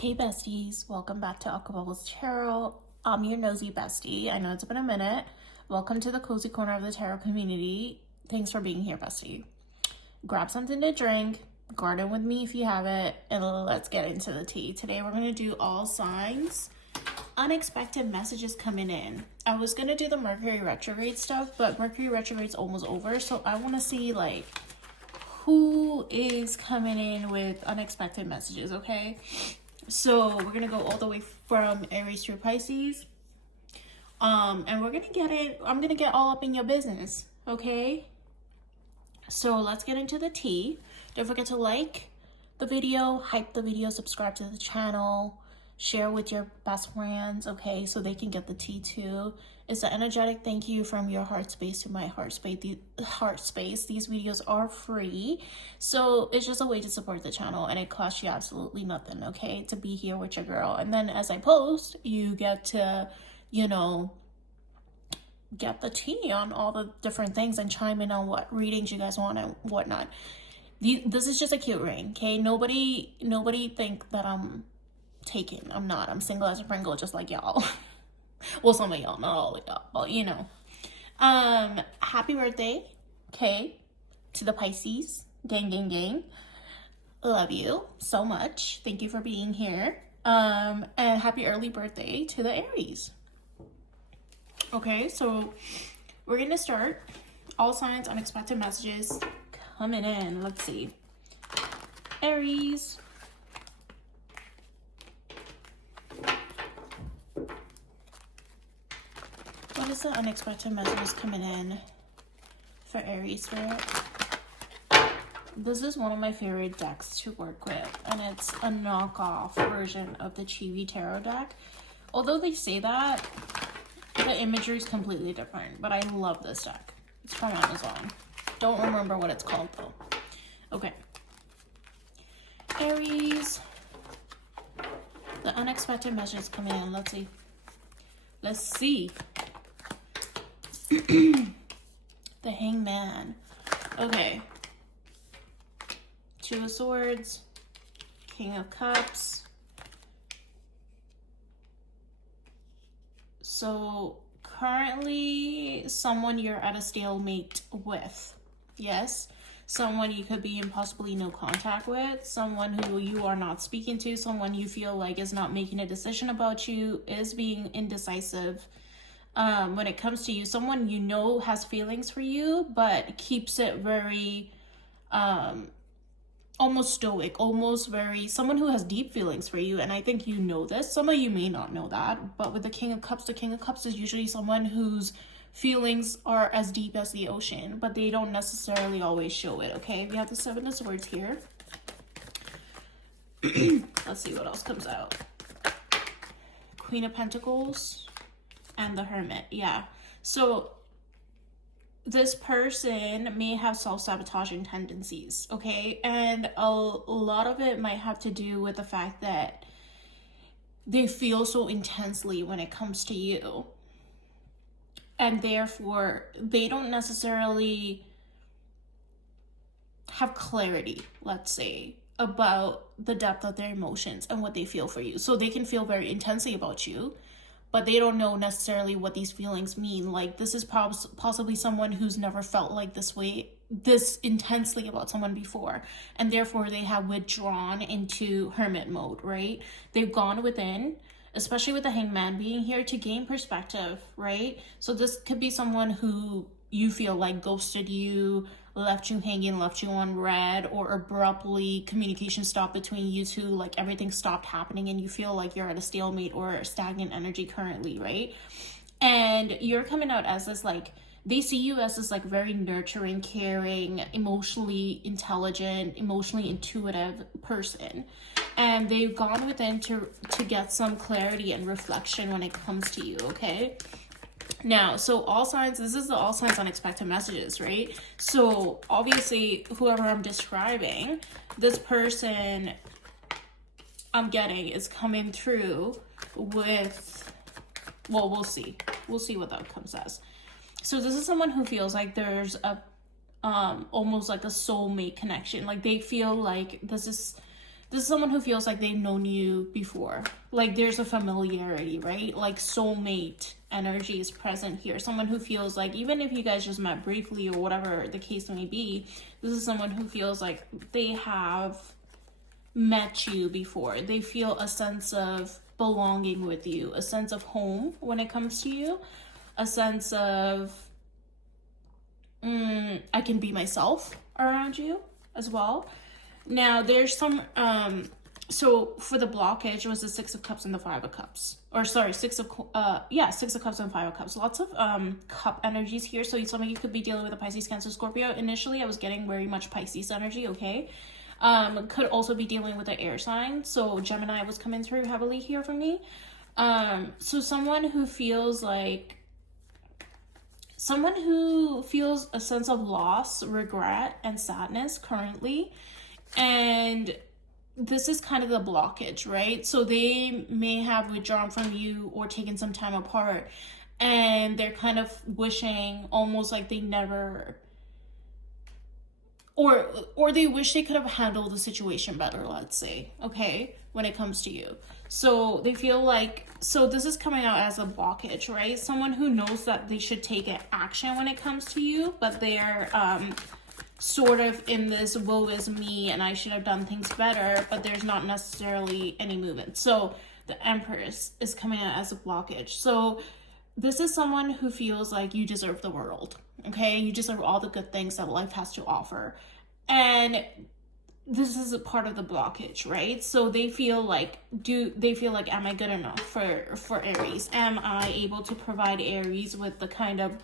Hey besties, welcome back to Aquabubbles Tarot. I'm your nosy bestie. I know it's been a minute. Welcome to the cozy corner of the tarot community. Thanks for being here, bestie. Grab something to drink, garden with me if you have it, and let's get into the tea. Today we're going to do all signs. Unexpected messages coming in. I was going to do the Mercury retrograde stuff, but Mercury retrograde's almost over, so I want to see like who is coming in with unexpected messages, okay? So we're gonna go all the way from Aries through Pisces. And we're gonna get it. I'm gonna get all up in your business, okay? So let's get into the tea. Don't forget to like the video, hype the video, subscribe to the channel, share with your best friends, okay? So they can get the tea too. It's an energetic thank you from your heart space to my heart space. These videos are free, so it's just a way to support the channel, and it costs you absolutely nothing, okay, to be here with your girl. And then as I post, you get to, you know, get the tea on all the different things and chime in on what readings you guys want and whatnot. This is just a cute ring, okay? Nobody think that I'm taken. I'm not. I'm single as a Pringle, just like y'all. Well, some of y'all, not all of y'all, but you know. Happy birthday, okay, to the Pisces. Gang. Love you so much. Thank you for being here. And happy early birthday to the Aries. Okay, so we're gonna start. All signs, unexpected messages coming in. Let's see. Aries. What is the unexpected messages coming in for Aries Spirit? This is one of my favorite decks to work with, and it's a knockoff version of the Chibi Tarot deck. Although they say that, the imagery is completely different, but I love this deck. It's from Amazon. Don't remember what it's called though. Okay. Aries. The unexpected messages coming in. Let's see. The Hangman. Okay. Two of Swords. King of Cups. So currently someone you're at a stalemate with. Yes. Someone you could be in possibly no contact with. Someone who you are not speaking to. Someone you feel like is not making a decision about you. Is being indecisive. When it comes to you, someone you know has feelings for you, but keeps it very, almost stoic, almost very, someone who has deep feelings for you, and I think you know this. Some of you may not know that, but with the King of Cups is usually someone whose feelings are as deep as the ocean, but they don't necessarily always show it, okay? We have the Seven of Swords here. Let's see what else comes out. Queen of Pentacles. And the Hermit, yeah. So this person may have self-sabotaging tendencies, okay? And a lot of it might have to do with the fact that they feel so intensely when it comes to you. And therefore, they don't necessarily have clarity, let's say, about the depth of their emotions and what they feel for you. So they can feel very intensely about you, but they don't know necessarily what these feelings mean. Like, this is possibly someone who's never felt like this intensely about someone before, and therefore they have withdrawn into hermit mode, right? They've gone within, especially with the Hangman being here, to gain perspective, right? So this could be someone who you feel like ghosted you, left you hanging, left you on red, or abruptly communication stopped between you two, like everything stopped happening and you feel like you're at a stalemate or stagnant energy currently, right? And you're coming out as this, like, they see you as this like very nurturing, caring, emotionally intelligent, emotionally intuitive person, and they've gone within to get some clarity and reflection when it comes to you, okay? Now, so all signs, this is the all signs unexpected messages, right? So obviously, whoever I'm describing, this person I'm getting is coming through with, well, we'll see. We'll see what that comes as. So this is someone who feels like there's a, almost like a soulmate connection. Like they feel like this is This is someone who feels like they've known you before. Like there's a familiarity, right? Like soulmate energy is present here. Someone who feels like even if you guys just met briefly or whatever the case may be, this is someone who feels like they have met you before. They feel a sense of belonging with you, a sense of home when it comes to you, a sense of I can be myself around you as well. Now there's some so for the blockage, it was the Six of Cups and the Five of Cups, or sorry, Six of Cups and Five of Cups. Lots of cup energies here. So some of you could be dealing with a Pisces, Cancer, Scorpio. Initially I was getting very much Pisces energy. Okay, could also be dealing with an air sign. So Gemini was coming through heavily here for me. So someone who feels a sense of loss, regret, and sadness currently. And this is kind of the blockage, right? So they may have withdrawn from you or taken some time apart, and they're kind of wishing almost like they never, or they wish they could have handled the situation better, let's say, okay, when it comes to you. So they feel like, so this is coming out as a blockage, right? Someone who knows that they should take action when it comes to you, but they're sort of in this woe is me and I should have done things better, but there's not necessarily any movement. So the Empress is coming out as a blockage. So this is someone who feels like you deserve the world, okay? You deserve all the good things that life has to offer. And this is a part of the blockage, right? So they feel like, am I good enough for Aries? Am I able to provide Aries with the kind of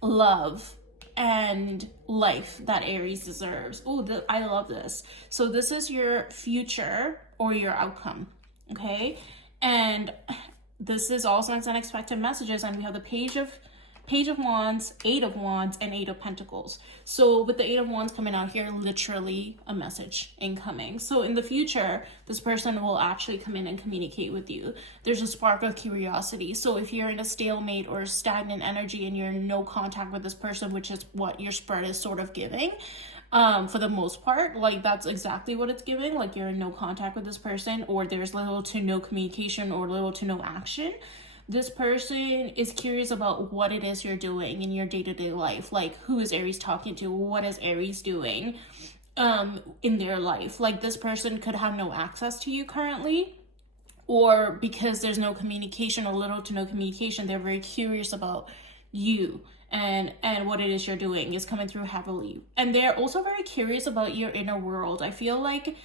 love and life that Aries deserves? Oh, I love this. So this is your future or your outcome, okay? And this is also unexpected messages, and we have the Page of Wands, Eight of Wands, and Eight of Pentacles. So with the Eight of Wands coming out here, literally a message incoming. So in the future, this person will actually come in and communicate with you. There's a spark of curiosity. So if you're in a stalemate or stagnant energy and you're in no contact with this person, which is what your spread is sort of giving, for the most part, like that's exactly what it's giving. Like you're in no contact with this person, or there's little to no communication or little to no action. This person is curious about what it is you're doing in your day-to-day life. Like, who is Aries talking to? What is Aries doing in their life? Like, this person could have no access to you currently, or because there's no communication or little to no communication, they're very curious about you and what it is you're doing is coming through heavily. And they're also very curious about your inner world. I feel like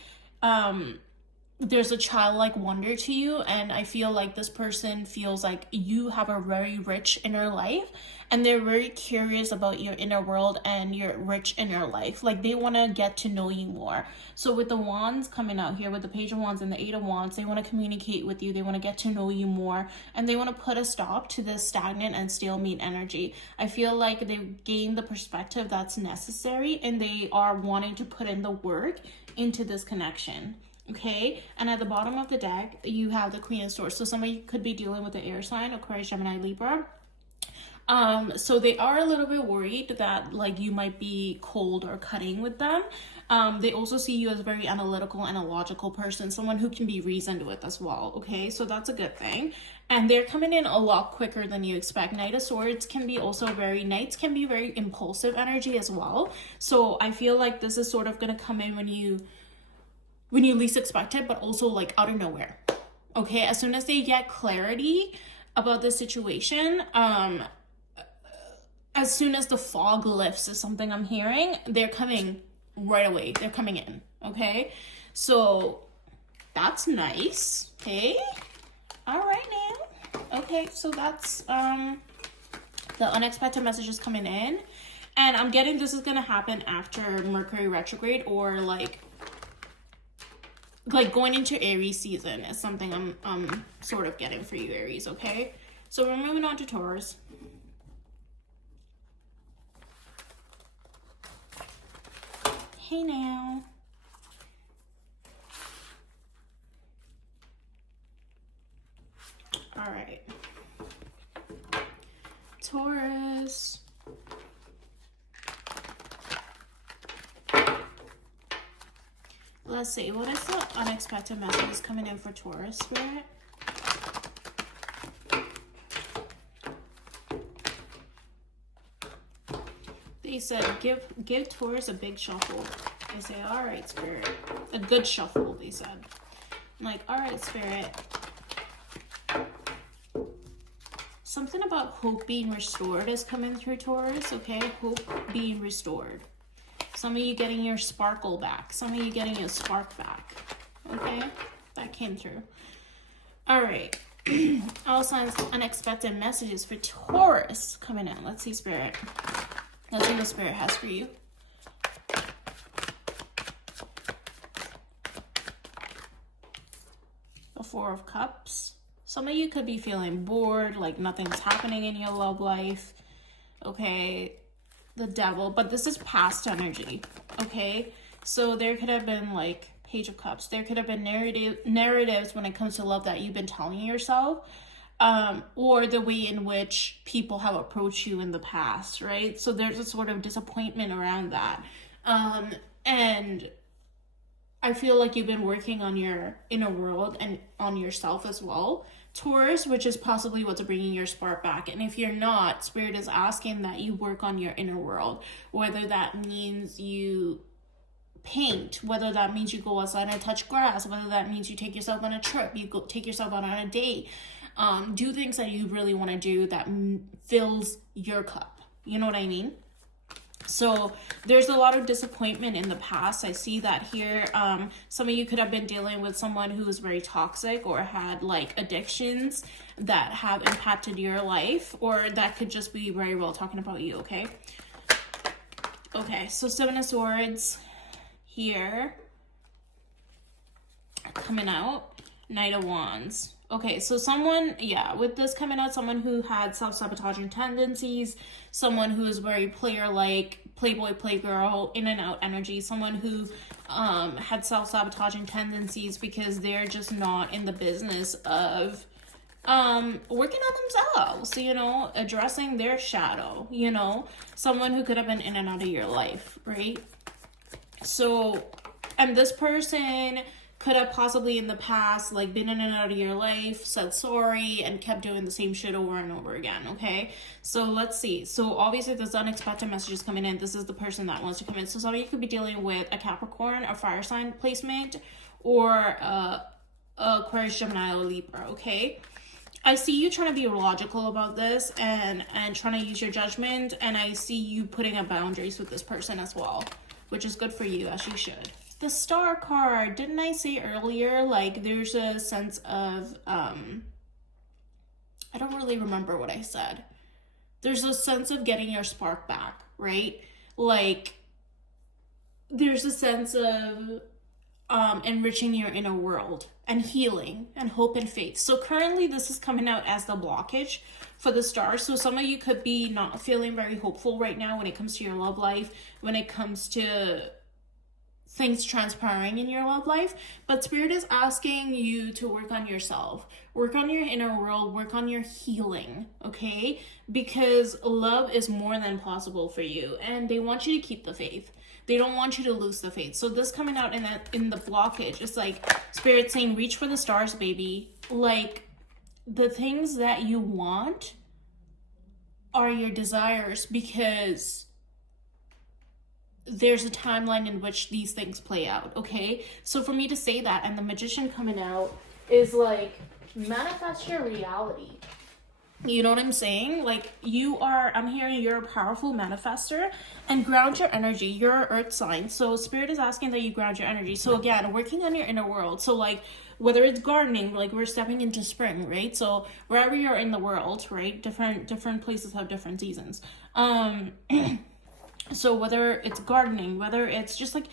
there's a childlike wonder to you, and I feel like this person feels like you have a very rich inner life, and they're very curious about your inner world and your rich inner life. Like they want to get to know you more. So with the Wands coming out here, with the Page of Wands and the Eight of Wands, they want to communicate with you, they want to get to know you more, and they want to put a stop to this stagnant and stalemate energy. I feel like they've gained the perspective that's necessary, and they are wanting to put in the work into this connection. Okay, and at the bottom of the deck, you have the Queen of Swords. So somebody could be dealing with the air sign, Aquarius, Gemini, Libra. So they are a little bit worried that like you might be cold or cutting with them. They also see you as a very analytical and a logical person, someone who can be reasoned with as well. Okay, so that's a good thing. And they're coming in a lot quicker than you expect. Knight of Swords can be also Knights can be very impulsive energy as well. So I feel like this is sort of going to come in when you least expect it, but also like out of nowhere. Okay, as soon as they get clarity about the situation, as soon as the fog lifts is something I'm hearing, they're coming right away. They're coming in. Okay, so that's nice. Okay, all right now. Okay, so that's the unexpected messages coming in, and I'm getting this is gonna happen after Mercury retrograde, or like going into Aries season is something I'm sort of getting for you, Aries. Okay, so we're moving on to Taurus. Hey now. All right, Taurus. Let's see. What is the unexpected messages coming in for Taurus, Spirit? They said, give Taurus a big shuffle. They say, all right, Spirit. A good shuffle, they said. I'm like, all right, Spirit. Something about hope being restored is coming through, Taurus, okay? Hope being restored. Some of you getting your sparkle back. Some of you getting your spark back, okay? That came through. All right. All signs unexpected messages for Taurus coming in. Let's see, Spirit. Let's see what Spirit has for you. The Four of Cups. Some of you could be feeling bored, like nothing's happening in your love life. Okay. The Devil. But this is past energy. Okay. So there could have been like Page of Cups. There could have been narratives when it comes to love that you've been telling yourself. Or the way in which people have approached you in the past, right? So there's a sort of disappointment around that. And I feel like you've been working on your inner world and on yourself as well, Taurus, which is possibly what's bringing your spark back. And if you're not, Spirit is asking that you work on your inner world, whether that means you paint, whether that means you go outside and touch grass, whether that means you take yourself on a trip, you go take yourself out on a date. Do things that you really want to do that fills your cup. You know what I mean? So there's a lot of disappointment in the past. I see that here. Some of you could have been dealing with someone who is very toxic or had like addictions that have impacted your life, or that could just be very well talking about you, okay? Okay, so Seven of Swords here coming out. Knight of Wands. Okay, so someone, yeah, with this coming out, someone who had self-sabotaging tendencies, someone who is very player-like, playboy, playgirl, in and out energy, someone who had self-sabotaging tendencies because they're just not in the business of working on themselves, you know, addressing their shadow, you know, someone who could have been in and out of your life, right? So, and this person could have possibly in the past like been in and out of your life, said sorry, and kept doing the same shit over and over again, okay? So let's see. So obviously there's unexpected messages coming in. This is the person that wants to come in. So some of you could be dealing with a Capricorn, a fire sign placement, or Aquarius, Gemini, or Libra, okay? I see you trying to be logical about this and trying to use your judgment, and I see you putting up boundaries with this person as well, which is good for you, as you should. The Star card, didn't I say earlier, like, there's a sense of, I don't really remember what I said. There's a sense of getting your spark back, right? Like, there's a sense of enriching your inner world and healing and hope and faith. So currently this is coming out as the blockage for the Star. So some of you could be not feeling very hopeful right now when it comes to your love life, when it comes to things transpiring in your love life, but Spirit is asking you to work on yourself, work on your inner world, work on your healing, okay? Because love is more than possible for you, and they want you to keep the faith. They don't want you to lose the faith. So this coming out in the blockage, it's like Spirit saying, reach for the stars, baby. Like, the things that you want are your desires, because there's a timeline in which these things play out, okay? So for me to say that, and the Magician coming out is like, manifest your reality. You know what I'm saying? Like, I'm hearing you're a powerful manifester, and ground your energy. You're an earth sign, so Spirit is asking that you ground your energy. So again, working on your inner world. So like, whether it's gardening, like we're stepping into spring, right? So wherever you're in the world, right? Different places have different seasons. So whether it's gardening, whether it's just like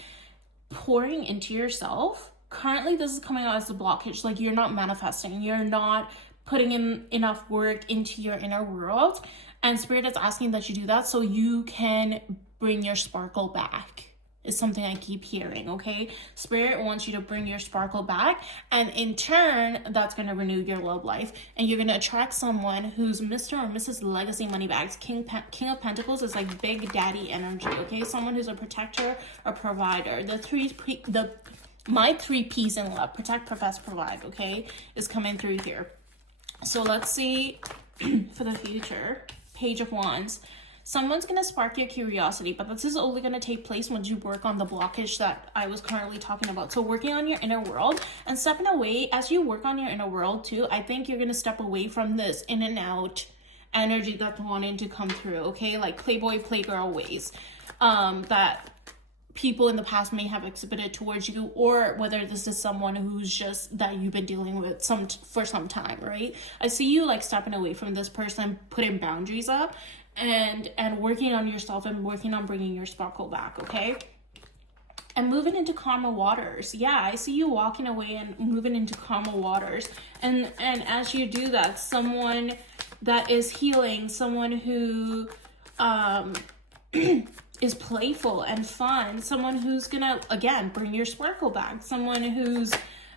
pouring into yourself, currently this is coming out as a blockage. Like, you're not manifesting, you're not putting in enough work into your inner world, and Spirit is asking that you do that so you can bring your sparkle back, is something I keep hearing, okay? Spirit wants you to bring your sparkle back, and in turn, that's going to renew your love life, and you're going to attract someone who's Mr. or Mrs. Legacy Moneybags. King of Pentacles is like big daddy energy, okay? Someone who's a protector, a provider. The My 3 P's in love, protect, profess, provide, okay, is coming through here. So let's see for the future. Page of Wands. Someone's going to spark your curiosity, but this is only going to take place once you work on the blockage that I was currently talking about. So working on your inner world and stepping away. As you work on your inner world too, I think you're going to step away from this in and out energy that's wanting to come through, okay? Like playboy, playgirl ways that people in the past may have exhibited towards you, or whether this is someone who's just that you've been dealing with for some time, right? I see you like stepping away from this person, putting boundaries up, and working on yourself and working on bringing your sparkle back, okay? And moving into calmer waters. Yeah, I see you walking away and moving into calmer waters. And as you do that, someone that is healing, someone who is playful and fun, someone who's gonna, again, bring your sparkle back, someone who's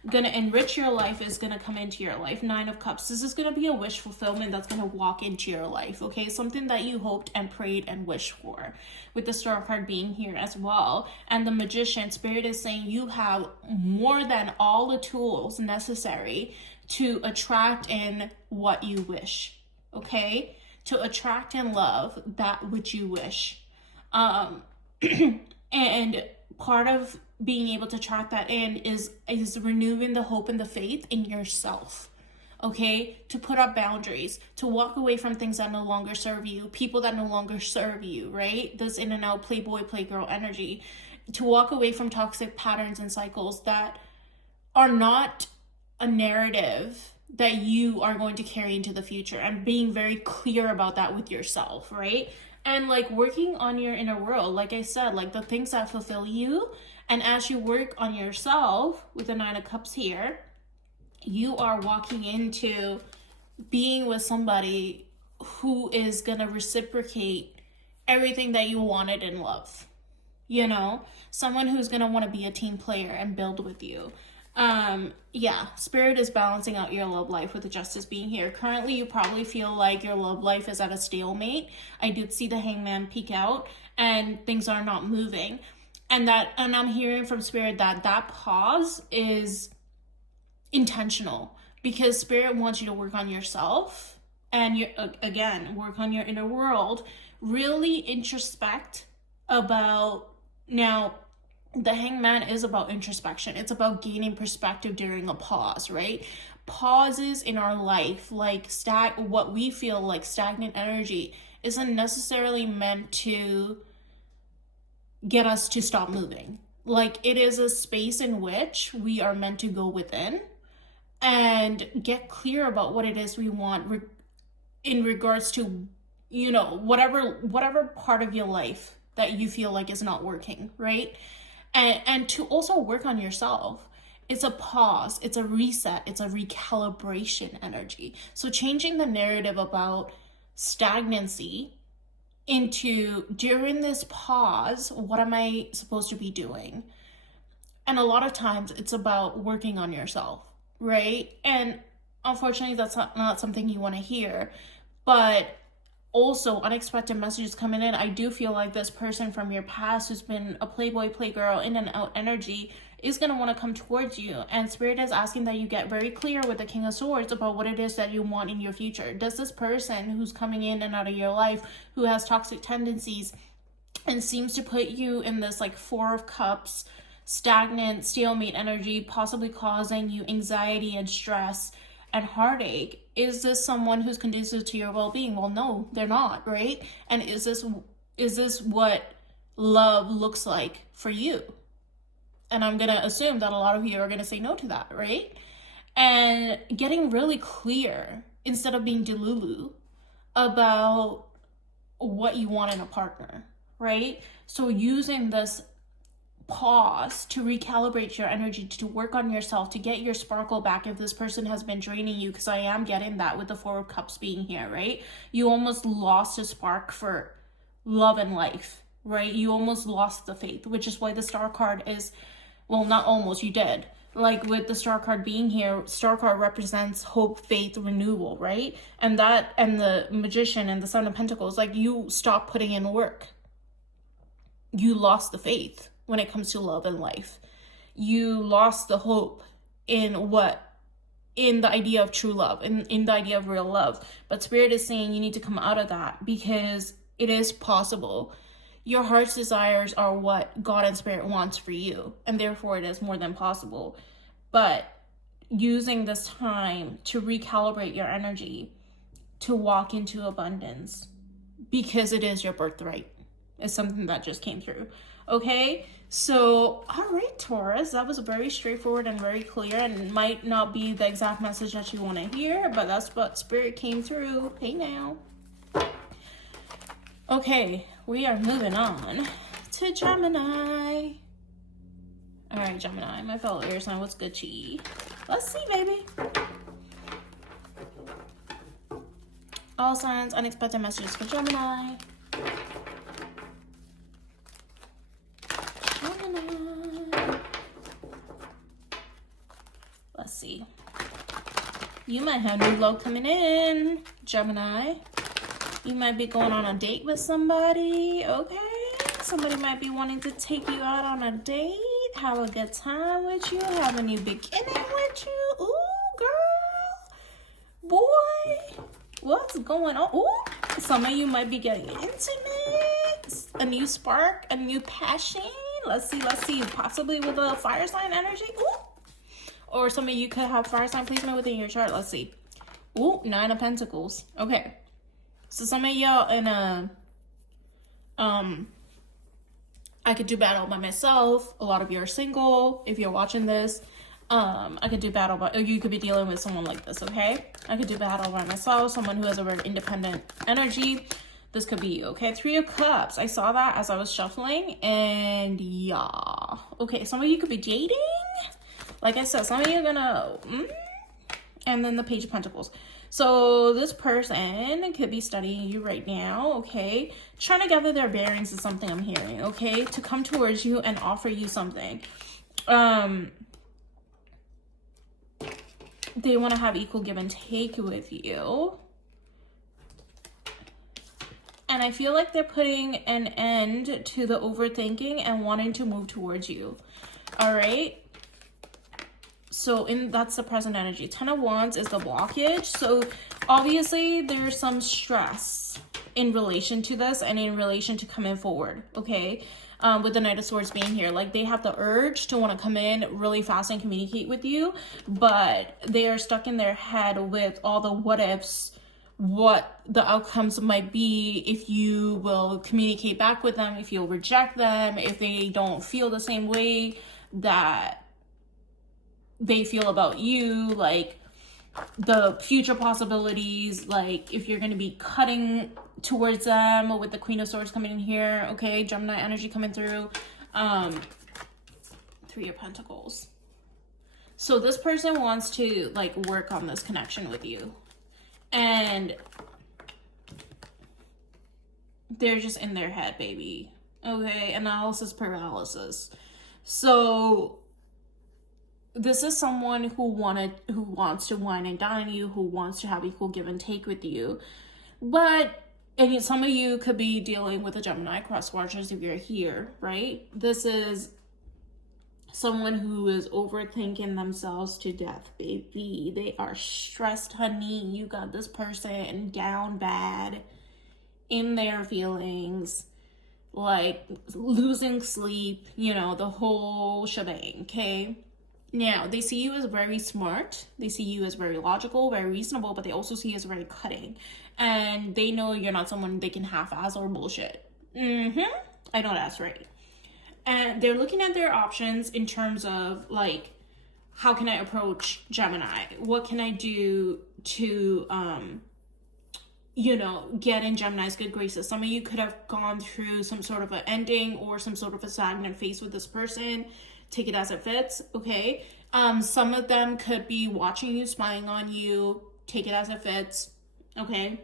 gonna enrich your life is gonna come into your life. 9 of Cups. This is gonna be a wish fulfillment that's gonna walk into your life, okay? Something that you hoped and prayed and wished for, with the Star card being here as well. And the Magician, Spirit is saying you have more than all the tools necessary to attract in what you wish, okay? To attract in love that which you wish. And part of being able to track that in is renewing the hope and the faith in yourself, okay? To put up boundaries, to walk away from things that no longer serve you, people that no longer serve you, right? This in and out playboy, playgirl energy. To walk away from toxic patterns and cycles that are not a narrative that you are going to carry into the future, and being very clear about that with yourself, right? And like working on your inner world, like I said, like the things that fulfill you. And as you work on yourself with the 9 of Cups here, you are walking into being with somebody who is going to reciprocate everything that you wanted in love. You know, someone who's going to want to be a team player and build with you. Yeah, Spirit is balancing out your love life with the Justice being here. Currently, you probably feel like your love life is at a stalemate. I did see the Hangman peek out and things are not moving. And I'm hearing from Spirit that pause is intentional, because Spirit wants you to work on yourself and work on your inner world, really introspect about. Now, the Hangman is about introspection. It's about gaining perspective during a pause, right? Pauses in our life, like what we feel like stagnant energy, isn't necessarily meant to get us to stop moving. Like, it is a space in which we are meant to go within and get clear about what it is we want in regards to, you know, whatever part of your life that you feel like is not working, right? And to also work on yourself. It's a pause, it's a reset, it's a recalibration energy. So changing the narrative about stagnancy into, during this pause, what am I supposed to be doing? And a lot of times it's about working on yourself, right? And unfortunately, that's not something you want to hear. But also, unexpected messages coming in. I do feel like this person from your past who's been a playboy, playgirl, in and out energy is going to want to come towards you. And Spirit is asking that you get very clear with the King of Swords about what it is that you want in your future. Does this person who's coming in and out of your life, who has toxic tendencies and seems to put you in this like 4 of Cups, stagnant, stalemate energy, possibly causing you anxiety and stress and heartache, is this someone who's conducive to your well-being? Well, no, they're not, right? And is this what love looks like for you? And I'm gonna assume that a lot of you are gonna say no to that, right? And getting really clear instead of being delulu about what you want in a partner, right? So using this pause to recalibrate your energy, to work on yourself, to get your sparkle back if this person has been draining you, because I am getting that with the 4 of Cups being here, right? You almost lost a spark for love and life, right? You almost lost the faith, which is why the Star card is, well, not almost, you did. Like with the Star card being here, Star card represents hope, faith, renewal, right? And the Magician and the 7 of Pentacles, like you stopped putting in work. You lost the faith when it comes to love and life. you lost the hope in the idea of true love, in the idea of real love. But Spirit is saying you need to come out of that, because it is possible. Your heart's desires are what God and Spirit wants for you, and therefore it is more than possible. But using this time to recalibrate your energy, to walk into abundance, because it is your birthright, is something that just came through. Okay, so all right, Taurus, that was very straightforward and very clear, and might not be the exact message that you want to hear, but that's what Spirit came through. Hey now. Okay, we are moving on to Gemini. All right, Gemini, my fellow air sign, what's good, chi? Let's see, baby. All signs, unexpected messages for Gemini. Gemini. Let's see. You might have new love coming in, Gemini. You might be going on a date with somebody, okay? Somebody might be wanting to take you out on a date, have a good time with you, have a new beginning with you. Ooh, girl. Boy, what's going on? Ooh, some of you might be getting intimate, a new spark, a new passion. Let's see, possibly with a fire sign energy. Ooh. Or some of you could have fire sign placement within your chart. Let's see. Ooh, 9 of Pentacles. Okay. So some of y'all in a, I could do battle by myself. A lot of you are single. If you're watching this, I could do battle by, or you could be dealing with someone like this, okay? I could do battle by myself, someone who has a very independent energy. This could be you, okay? 3 of Cups. I saw that as I was shuffling, and yeah. Okay, some of you could be dating. Like I said, some of you are gonna, and then the Page of Pentacles. So this person could be studying you right now, okay? Trying to gather their bearings is something I'm hearing, okay? To come towards you and offer you something. They want to have equal give and take with you. And I feel like they're putting an end to the overthinking and wanting to move towards you, all right? So that's the present energy. 10 of Wands is the blockage. So obviously there's some stress in relation to this and in relation to coming forward, okay? With the Knight of Swords being here, like they have the urge to want to come in really fast and communicate with you, but they are stuck in their head with all the what ifs, what the outcomes might be, if you will communicate back with them, if you'll reject them, if they don't feel the same way that they feel about you, like the future possibilities, like if you're going to be cutting towards them with the Queen of Swords coming in here, okay? Gemini energy coming through. 3 of Pentacles. So this person wants to like work on this connection with you, and they're just in their head, baby, okay? Analysis paralysis. So this is someone who wants to wine and dine you, who wants to have equal give and take with you. But, and some of you could be dealing with a Gemini cross watchers if you're here, right? This is someone who is overthinking themselves to death, baby. They are stressed, honey. You got this person down bad in their feelings, like losing sleep, you know, the whole shebang, okay? Now, they see you as very smart. They see you as very logical, very reasonable, but they also see you as very cutting. And they know you're not someone they can half-ass or bullshit. I know that's right. And they're looking at their options in terms of, like, how can I approach Gemini? What can I do to, you know, get in Gemini's good graces? Some of you could have gone through some sort of an ending or some sort of a stagnant phase with this person. Take it as it fits, okay? Some of them could be watching you, spying on you. Take it as it fits, okay?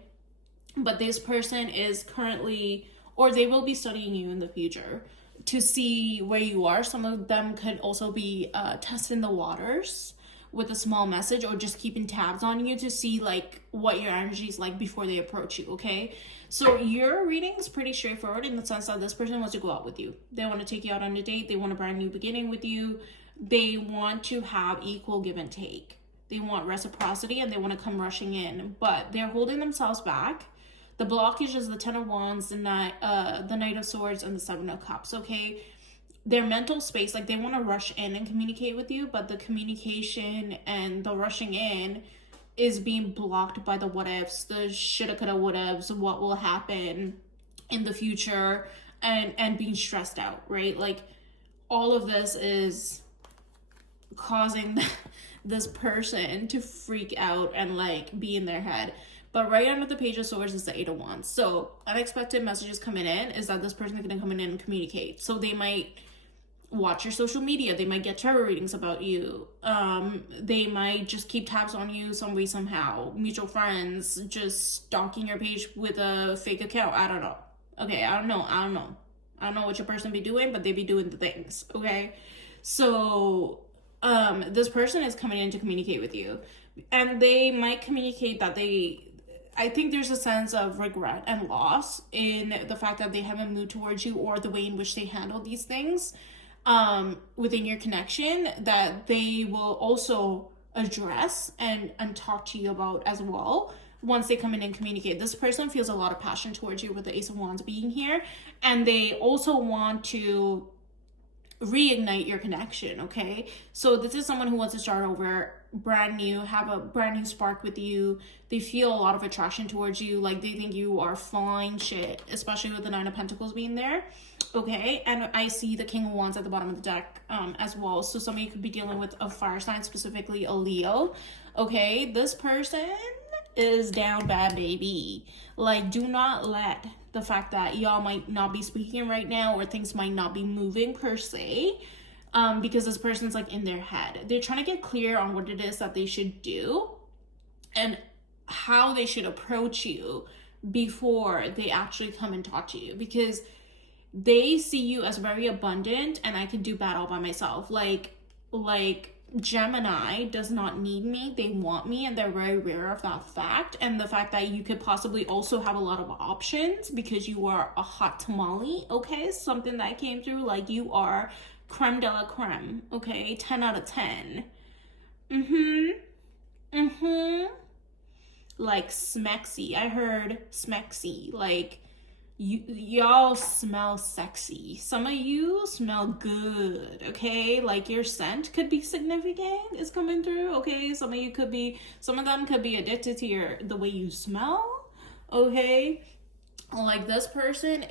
But this person is currently, or they will be studying you in the future to see where you are. Some of them could also be testing the waters with a small message, or just keeping tabs on you to see like what your energy is like before they approach you, okay? So your reading is pretty straightforward in the sense that this person wants to go out with you. They want to take you out on a date. They want a brand new beginning with you. They want to have equal give and take. They want reciprocity and they want to come rushing in, but they're holding themselves back. The blockage is the Ten of Wands, the Knight of Swords, and the Seven of Cups, okay? Their mental space, like they want to rush in and communicate with you, but the communication and the rushing in is being blocked by the what ifs, the shoulda, coulda, woulda, what will happen in the future, and being stressed out, right? Like all of this is causing this person to freak out and like be in their head. But right under the Page of Swords is the Eight of Wands. So unexpected messages coming in is that this person is going to come in and communicate. So they might watch your social media. They might get tarot readings about you. They might just keep tabs on you some way, somehow. Mutual friends, just stalking your page with a fake account. I don't know. Okay, I don't know. I don't know what your person be doing, but they be doing the things. Okay, so this person is coming in to communicate with you, and they might communicate that I think there's a sense of regret and loss in the fact that they haven't moved towards you, or the way in which they handle these things within your connection, that they will also address and talk to you about as well once they come in and communicate. This person feels a lot of passion towards you with the Ace of Wands being here, and they also want to reignite your connection, okay? So this is someone who wants to start over, brand new, have a brand new spark with you. They feel a lot of attraction towards you, like they think you are fine shit, especially with the Nine of Pentacles being there, okay? And I see the King of Wands at the bottom of the deck as well. So somebody could be dealing with a fire sign, specifically a Leo, okay? This person is down bad, baby. Like, do not let the fact that y'all might not be speaking right now, or things might not be moving per se, because this person's like in their head. They're trying to get clear on what it is that they should do and how they should approach you before they actually come and talk to you, because they see you as very abundant and I can do bad all by myself. Like Gemini does not need me, they want me, and they're very aware of that fact. And the fact that you could possibly also have a lot of options because you are a hot tamale, okay? Something that came through, like you are creme de la creme, okay? 10 out of 10. Like smexy. I heard smexy. Like y'all smell sexy. Some of you smell good, okay? Like your scent could be significant, is coming through, okay? Some of them could be addicted to the way you smell, okay? Like this person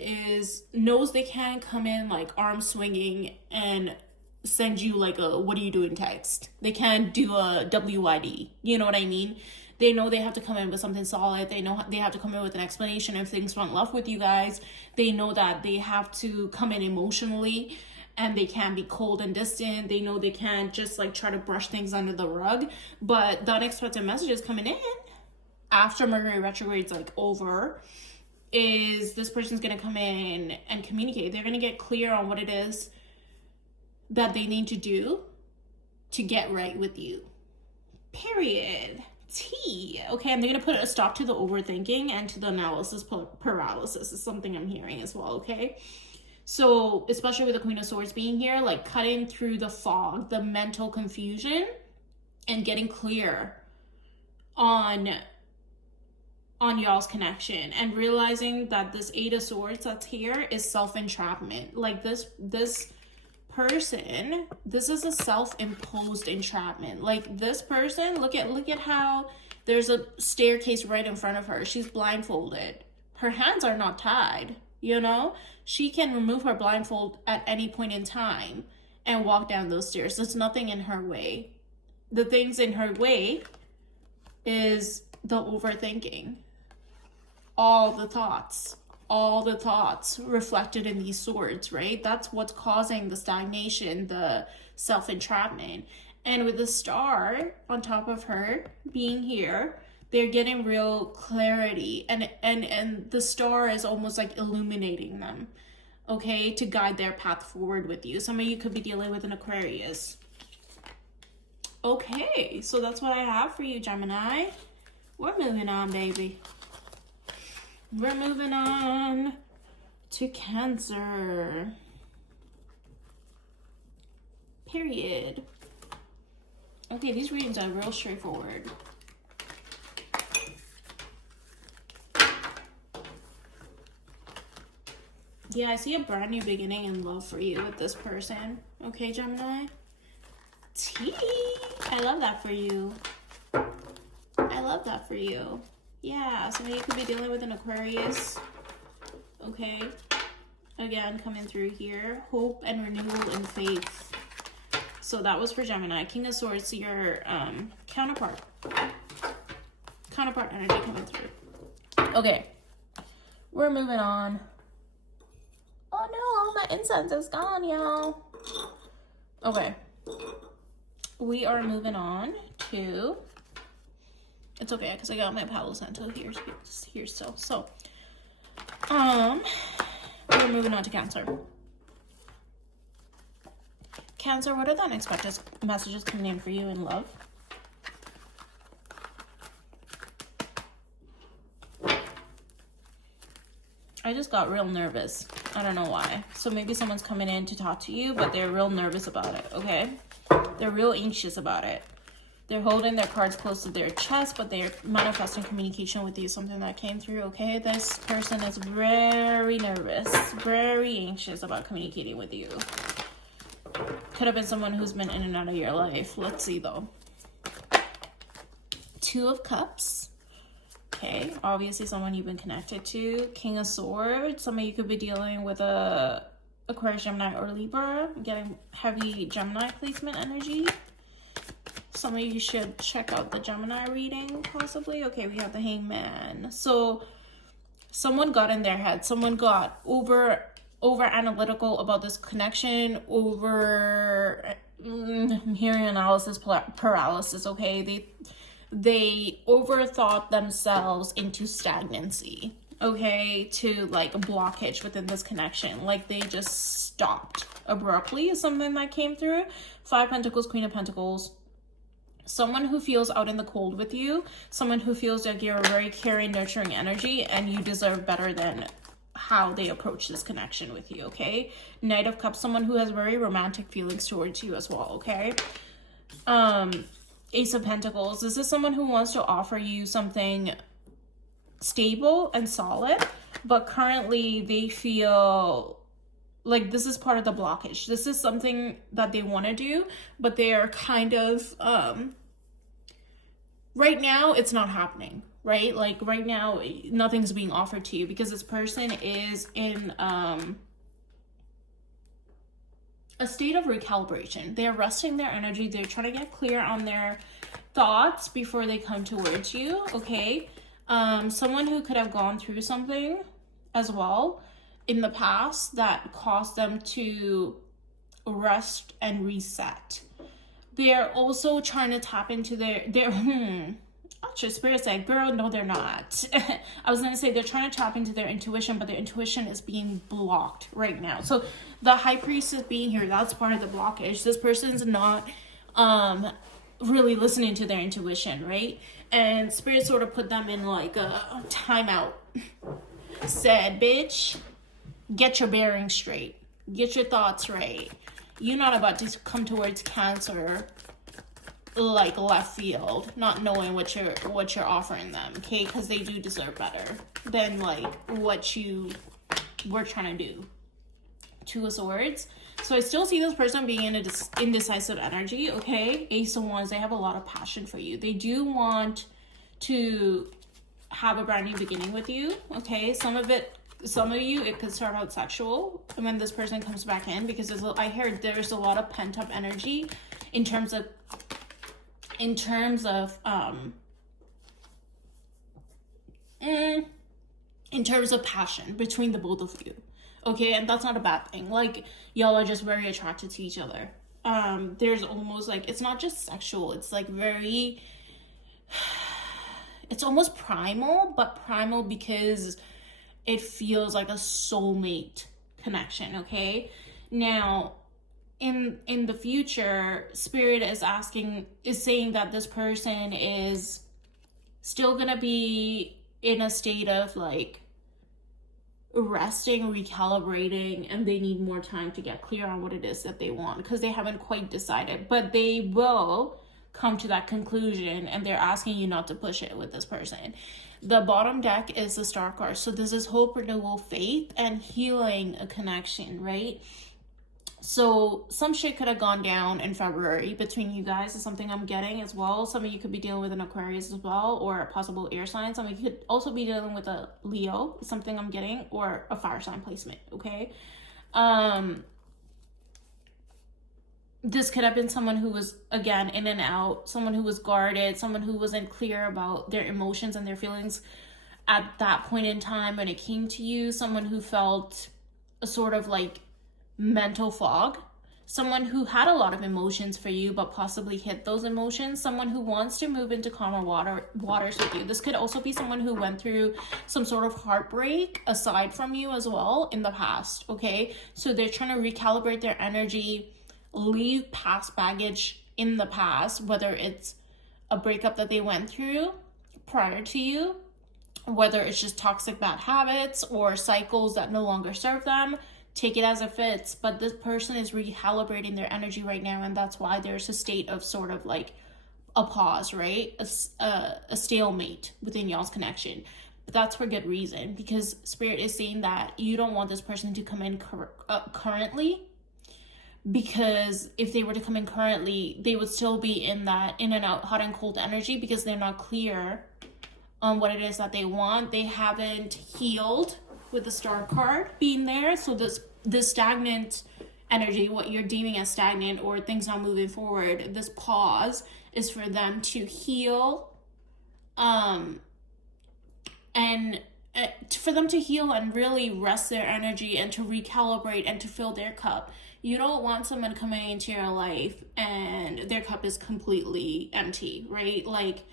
knows they can come in like arm swinging and send you like a what are you doing text. They can't do a WID, you know what I mean? They know they have to come in with something solid. They know they have to come in with an explanation if things went left with you guys. They know that they have to come in emotionally, and they can't be cold and distant. They know they can't just like try to brush things under the rug. But the unexpected messages coming in after Mercury retrograde's like over is this person's going to come in and communicate. They're going to get clear on what it is that they need to do to get right with you. Period. T. Okay, and they're going to put a stop to the overthinking and to the analysis paralysis is something I'm hearing as well, okay? So, especially with the Queen of Swords being here, like cutting through the fog, the mental confusion, and getting clear on y'all's connection, and realizing that this Eight of Swords that's here is self-entrapment. Like this person, this is a self-imposed entrapment. Like this person, look at how there's a staircase right in front of her. She's blindfolded. Her hands are not tied, you know? She can remove her blindfold at any point in time and walk down those stairs. There's nothing in her way. The things in her way is the overthinking. All the thoughts reflected in these swords, right? That's what's causing the stagnation, the self-entrapment. And with the star on top of her being here, they're getting real clarity, and the star is almost like illuminating them, okay, to guide their path forward with you. Some of you could be dealing with an Aquarius. Okay, so that's what I have for you, Gemini. We're moving on, baby. We're moving on to Cancer. Period. Okay, these readings are real straightforward. Yeah, I see a brand new beginning in love for you with this person. Okay, Gemini? Tea! I love that for you. I love that for you. Yeah, so you could be dealing with an Aquarius. Okay. Again, coming through here. Hope and renewal and faith. So that was for Gemini. King of Swords, your counterpart. Counterpart energy coming through. Okay. We're moving on. Oh no, all my incense is gone, y'all. Okay. We are moving on to... It's okay, because I got my Palo Santo here still. So, we're moving on to Cancer. Cancer, what are the unexpected messages coming in for you in love? I just got real nervous. I don't know why. So maybe someone's coming in to talk to you, but they're real nervous about it, okay? They're real anxious about it. They're holding their cards close to their chest, but they're manifesting communication with you, something that came through, okay? This person is very nervous, very anxious about communicating with you. Could have been someone who's been in and out of your life. Let's see, though. Two of Cups. Okay, obviously someone you've been connected to. King of Swords. Some of you could be dealing with a Aquarius, Gemini, or Libra. I'm getting heavy Gemini placement energy. Some of you should check out the Gemini reading, possibly. Okay, we have the Hangman. So someone got in their head. Someone got over analytical about this connection. I'm hearing analysis paralysis. Okay, they overthought themselves into stagnancy. Okay, to like a blockage within this connection. Like they just stopped abruptly is something that came through. 5 Pentacles, Queen of Pentacles. Someone who feels out in the cold with you. Someone who feels like you're a very caring, nurturing energy and you deserve better than how they approach this connection with you, okay? Knight of Cups, someone who has very romantic feelings towards you as well, okay? Ace of Pentacles, this is someone who wants to offer you something stable and solid, but currently they feel like this is part of the blockage. This is something that they want to do, but they are kind of, right now it's not happening, right? Like right now, nothing's being offered to you because this person is in a state of recalibration. They're resting their energy. They're trying to get clear on their thoughts before they come towards you, okay? Someone who could have gone through something as well in the past that caused them to rest and reset. They're also trying to tap into their your spirit said, girl, no, they're not. I was going to say they're trying to tap into their intuition, but their intuition is being blocked right now. So the High Priestess being here, that's part of the blockage. This person's not really listening to their intuition, right? And Spirit sort of put them in like a timeout. Said, bitch, get your bearings straight. Get your thoughts right. You're not about to come towards Cancer like left field, not knowing what you're offering them, okay? Because they do deserve better than like what you were trying to do. Two of Swords. So I still see this person being in an indecisive energy, okay? Ace of Wands, they have a lot of passion for you. They do want to have a brand new beginning with you, okay? Some of you, it could start out sexual when this person comes back in, because I heard there's a lot of pent-up energy in terms of passion between the both of you, okay? And that's not a bad thing. Like, y'all are just very attracted to each other. There's almost like, it's not just sexual, it's like very, it's almost primal, but primal because it feels like a soulmate connection, okay? Now, in the future, Spirit is saying that this person is still gonna be in a state of like resting, recalibrating, and they need more time to get clear on what it is that they want, because they haven't quite decided, but they will come to that conclusion, and they're asking you not to push it with this person. The bottom deck is the Star card, so this is hope, renewal, faith, and healing a connection, right? So some shit could have gone down in February between you guys is something I'm getting as well. Some of you could be dealing with an Aquarius as well, or a possible air sign. Some of you could also be dealing with a Leo, something I'm getting, or a fire sign placement, okay? This could have been someone who was, again, in and out, someone who was guarded, someone who wasn't clear about their emotions and their feelings at that point in time when it came to you, someone who felt a sort of like mental fog, someone who had a lot of emotions for you but possibly hid those emotions, someone who wants to move into calmer waters with you. This could also be someone who went through some sort of heartbreak aside from you as well in the past, okay? So they're trying to recalibrate their energy, leave past baggage in the past, whether it's a breakup that they went through prior to you, whether it's just toxic bad habits or cycles that no longer serve them. Take it as it fits, but this person is recalibrating their energy right now, and that's why there's a state of sort of like a pause, right? A stalemate within y'all's connection. But that's for good reason, because Spirit is saying that you don't want this person to come in currently, because if they were to come in currently, they would still be in that in and out, hot and cold energy, because they're not clear on what it is that they want. They haven't healed with the Star card being there. So this stagnant energy, what you're deeming as stagnant or things not moving forward, this pause is for them to heal, and for them to heal and really rest their energy and to recalibrate and to fill their cup. You don't want someone coming into your life and their cup is completely empty, right? Like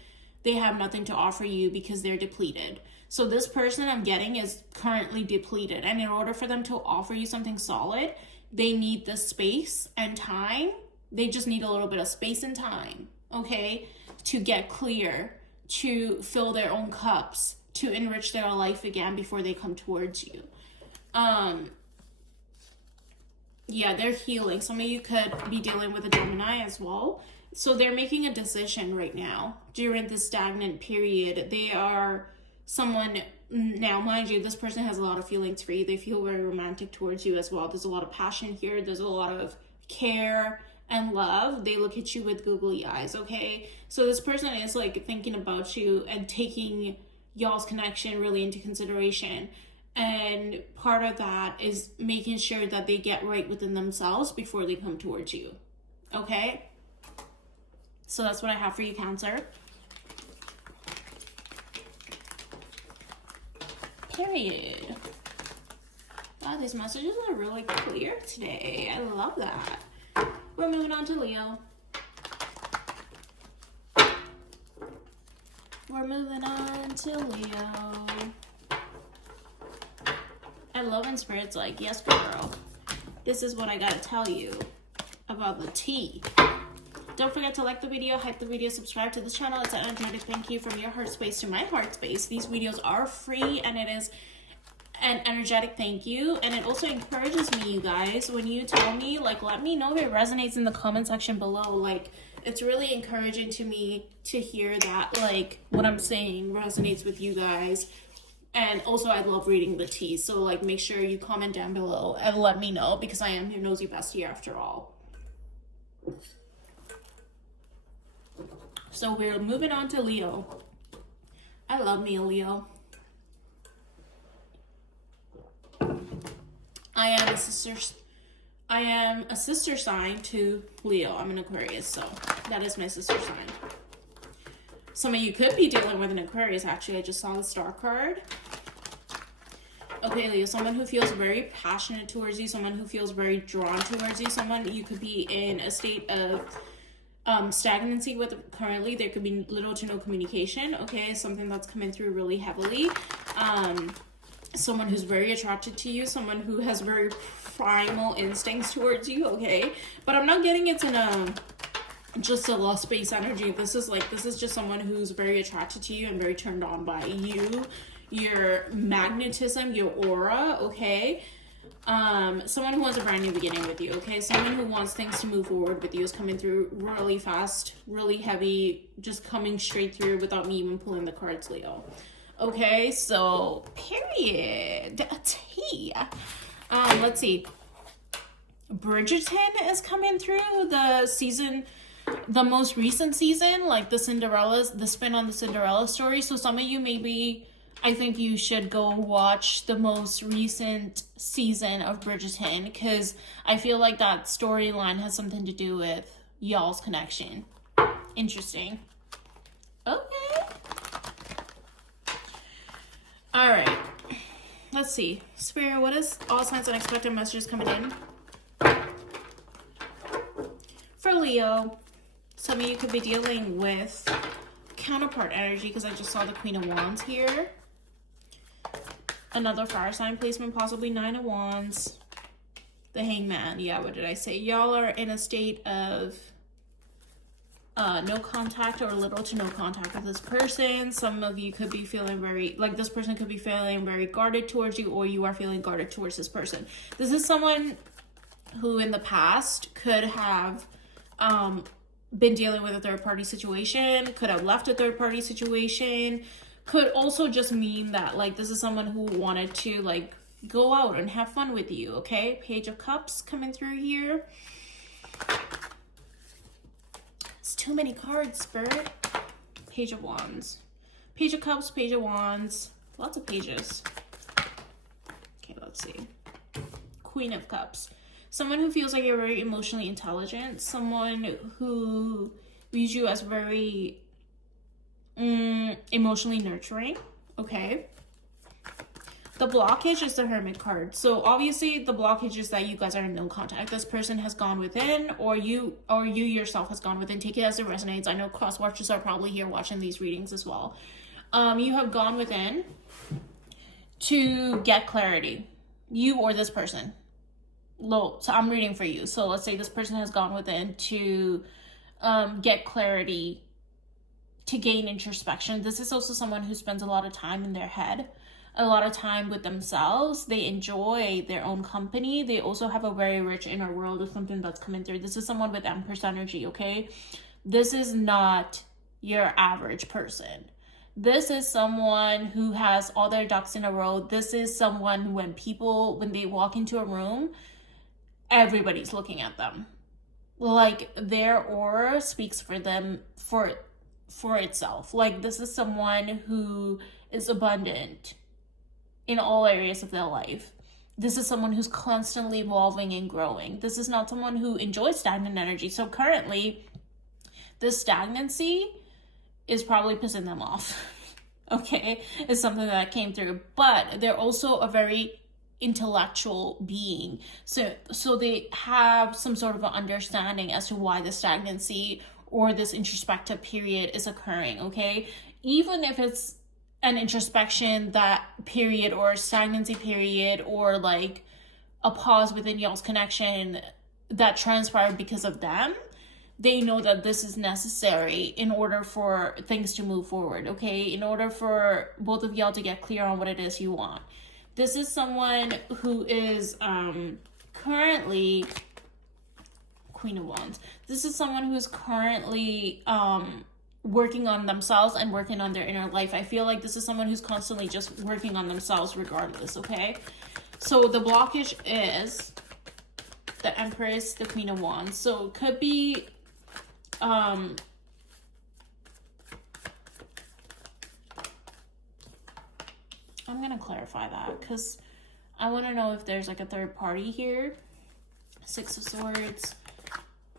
they have nothing to offer you because they're depleted. So this person I'm getting is currently depleted. And in order for them to offer you something solid, they need the space and time. They just need a little bit of space and time, okay? To get clear, to fill their own cups, to enrich their life again before they come towards you. Yeah, they're healing. Some of you could be dealing with a Gemini as well. So they're making a decision right now during this stagnant period. They are someone, now mind you, this person has a lot of feelings for you. They feel very romantic towards you as well. There's a lot of passion here. There's a lot of care and love. They look at you with googly eyes, okay? So this person is like thinking about you and taking y'all's connection really into consideration. And part of that is making sure that they get right within themselves before they come towards you, okay? So that's what I have for you, Cancer. Period. Wow, these messages are really clear today. I love that. We're moving on to Leo. We're moving on to Leo. I love when Spirit's like, yes, girl. This is what I gotta tell you about the tea. Don't forget to like the video, hype the video, subscribe to the channel. It's an energetic thank you from your heart space to my heart space. These videos are free and it is an energetic thank you. And it also encourages me, you guys, when you tell me, like, let me know if it resonates in the comment section below. Like, it's really encouraging to me to hear that, like, what I'm saying resonates with you guys. And also, I love reading the tea. So, like, make sure you comment down below and let me know, because I am your nosy bestie after all. So we're moving on to Leo. I love me a Leo. I am a sister sign to Leo. I'm an Aquarius, so that is my sister sign. Some of you could be dealing with an Aquarius, actually. I just saw the Star card. Okay, Leo, someone who feels very passionate towards you, someone who feels very drawn towards you, someone you could be in a state of stagnancy with currently. There could be little to no communication, okay? Something that's coming through really heavily. Someone who's very attracted to you, someone who has very primal instincts towards you, okay? But I'm not getting it in just a lost space energy. This is just someone who's very attracted to you and very turned on by you, your magnetism, your aura, okay? Someone who wants a brand new beginning with you, okay? Someone who wants things to move forward with you is coming through really fast, really heavy, just coming straight through without me even pulling the cards, Leo. Okay, so period. T. Let's see. Bridgerton is coming through the season, the most recent season, like the spin on the Cinderella story. So some of you maybe, I think you should go watch the most recent season of Bridgerton, because I feel like that storyline has something to do with y'all's connection. Interesting. Okay. All right. Let's see. Spirit, what is all signs and unexpected messages coming in for Leo? Some of you could be dealing with counterpart energy, because I just saw the Queen of Wands here. Another fire sign placement, possibly 9 of Wands. The Hangman. Yeah, what did I say? Y'all are in a state of no contact or little to no contact with this person. Some of you could be feeling very, like this person could be feeling very guarded towards you, or you are feeling guarded towards this person. This is someone who in the past could have been dealing with a third-party situation, could have left a third-party situation, could also just mean that like this is someone who wanted to like go out and have fun with you, okay? Page of Cups coming through here. It's too many cards, Spirit. Page of Wands. Page of Cups, Page of Wands. Lots of pages. Okay, let's see. Queen of Cups. Someone who feels like you're very emotionally intelligent. Someone who views you as very emotionally nurturing. Okay. The blockage is the Hermit card. So obviously the blockage is that you guys are in no contact. This person has gone within, or you yourself has gone within. Take it as it resonates. I know cross watchers are probably here watching these readings as well. You have gone within to get clarity. You or this person. So I'm reading for you. So let's say this person has gone within to get clarity, to gain introspection. This is also someone who spends a lot of time in their head, a lot of time with themselves. They enjoy their own company. They also have a very rich inner world of something that's coming through. This is someone with Empress energy, okay? This is not your average person. This is someone who has all their ducks in a row. This is someone when they walk into a room, everybody's looking at them. Like their aura speaks for them, for itself. Like this is someone who is abundant in all areas of their life. This is someone who's constantly evolving and growing. This is not someone who enjoys stagnant energy. So currently, this stagnancy is probably pissing them off. Okay? It's something that came through. But they're also a very intellectual being. So they have some sort of an understanding as to why the stagnancy or this introspective period is occurring, okay? Even if it's an introspection, that period or stagnancy period, or like a pause within y'all's connection that transpired because of them, they know that this is necessary in order for things to move forward, okay? In order for both of y'all to get clear on what it is you want. This is someone who is currently Queen of Wands. This is someone who's currently working on themselves and working on their inner life. I feel like this is someone who's constantly just working on themselves regardless, okay? So the blockage is the Empress, the Queen of Wands. So it could be I'm gonna clarify that because I want to know if there's like a third party here. Six of Swords,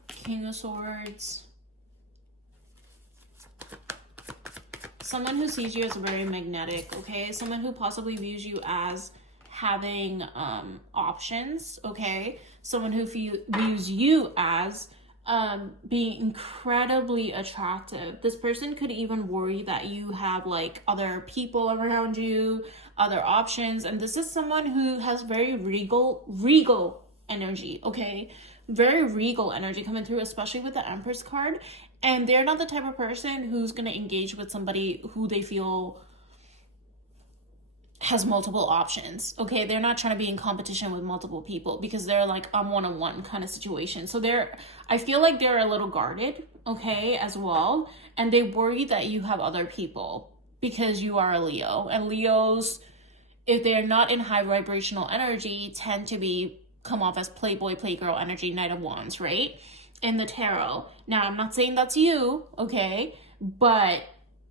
King of Swords. Someone who sees you as very magnetic, okay? Someone who possibly views you as having options, okay? Someone who views you as being incredibly attractive. This person could even worry that you have like other people around you, other options, and this is someone who has very regal energy, okay? Very regal energy coming through, especially with the Empress card. And they're not the type of person who's going to engage with somebody who they feel has multiple options. Okay, they're not trying to be in competition with multiple people because they're like one-on-one kind of situation. So I feel like they're a little guarded, okay, as well, and they worry that you have other people because you are a Leo, and Leos, if they're not in high vibrational energy, tend to come off as playboy playgirl energy, Knight of Wands, right, in the tarot. Now, I'm not saying that's you, okay, but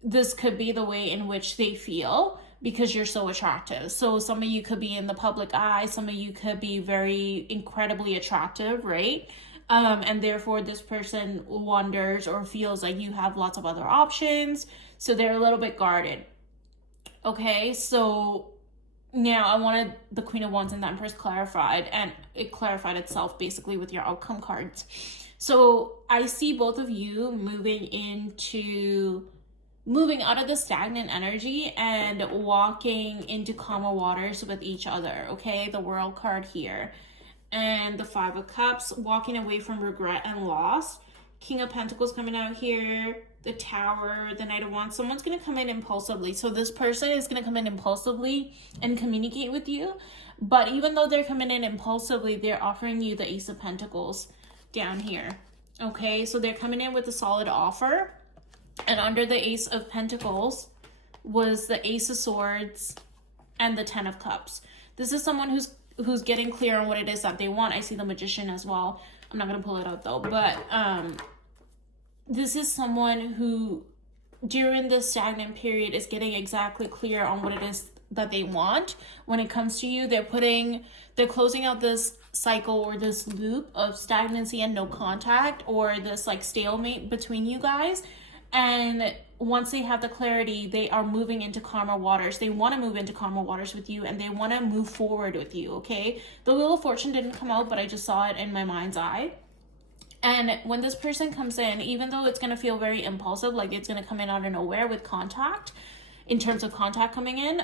this could be the way in which they feel because you're so attractive. So some of you could be in the public eye, some of you could be very incredibly attractive, right? And therefore this person wonders or feels like you have lots of other options, so they're a little bit guarded. Okay, so now I wanted the Queen of Wands and the Empress clarified, and it clarified itself basically with your outcome cards. So I see both of you moving out of the stagnant energy and walking into calmer waters with each other, okay? The World card here. And the Five of Cups, walking away from regret and loss. King of Pentacles coming out here. The Tower, the Knight of Wands. Someone's going to come in impulsively. So this person is going to come in impulsively and communicate with you. But even though they're coming in impulsively, they're offering you the Ace of Pentacles down here. Okay, so they're coming in with a solid offer. And under the Ace of Pentacles was the Ace of Swords and the Ten of Cups. This is someone who's getting clear on what it is that they want. I see the Magician as well. I'm not going to pull it out though. But this is someone who during this stagnant period is getting exactly clear on what it is that they want when it comes to you. They're closing out this cycle or this loop of stagnancy and no contact, or this like stalemate between you guys. And once they have the clarity, they are moving into calmer waters. They want to move into calmer waters with you, and they want to move forward with you, okay? The Wheel of Fortune didn't come out, but I just saw it in my mind's eye. And when this person comes in, even though it's going to feel very impulsive, like it's going to come in out of nowhere with contact, in terms of contact coming in,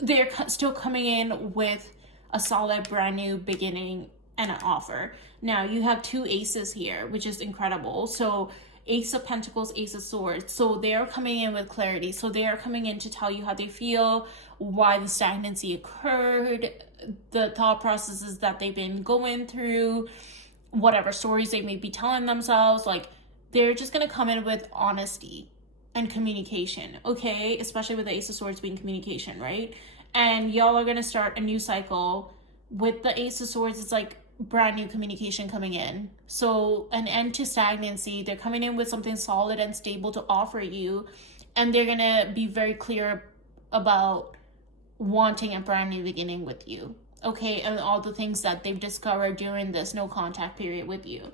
they're still coming in with a solid brand new beginning and an offer. Now, you have two aces here, which is incredible. So Ace of Pentacles, Ace of Swords. So they're coming in with clarity. So they are coming in to tell you how they feel, why the stagnancy occurred, the thought processes that they've been going through, whatever stories they may be telling themselves. Like, they're just going to come in with honesty and communication, okay? Especially with the Ace of Swords being communication, right? And y'all are going to start a new cycle. With the Ace of Swords, it's like brand new communication coming in. So an end to stagnancy. They're coming in with something solid and stable to offer you, and they're gonna be very clear about wanting a brand new beginning with you, okay? And all the things that they've discovered during this no contact period with you.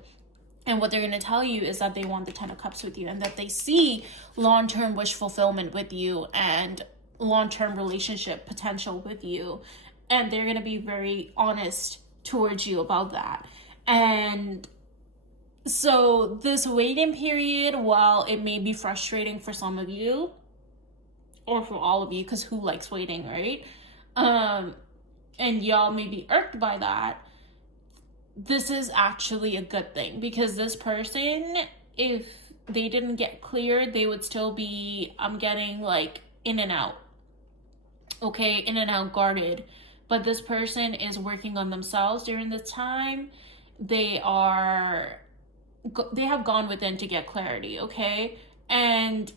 And what they're going to tell you is that they want the Ten of Cups with you, and that they see long-term wish fulfillment with you and long-term relationship potential with you. And they're going to be very honest towards you about that. And so this waiting period, while it may be frustrating for some of you, or for all of you, because who likes waiting, right? And y'all may be irked by that, this is actually a good thing, because this person, if they didn't get cleared, they would still be, I'm getting like in and out, okay, in and out, guarded. But this person is working on themselves during this time. They have gone within to get clarity, okay? And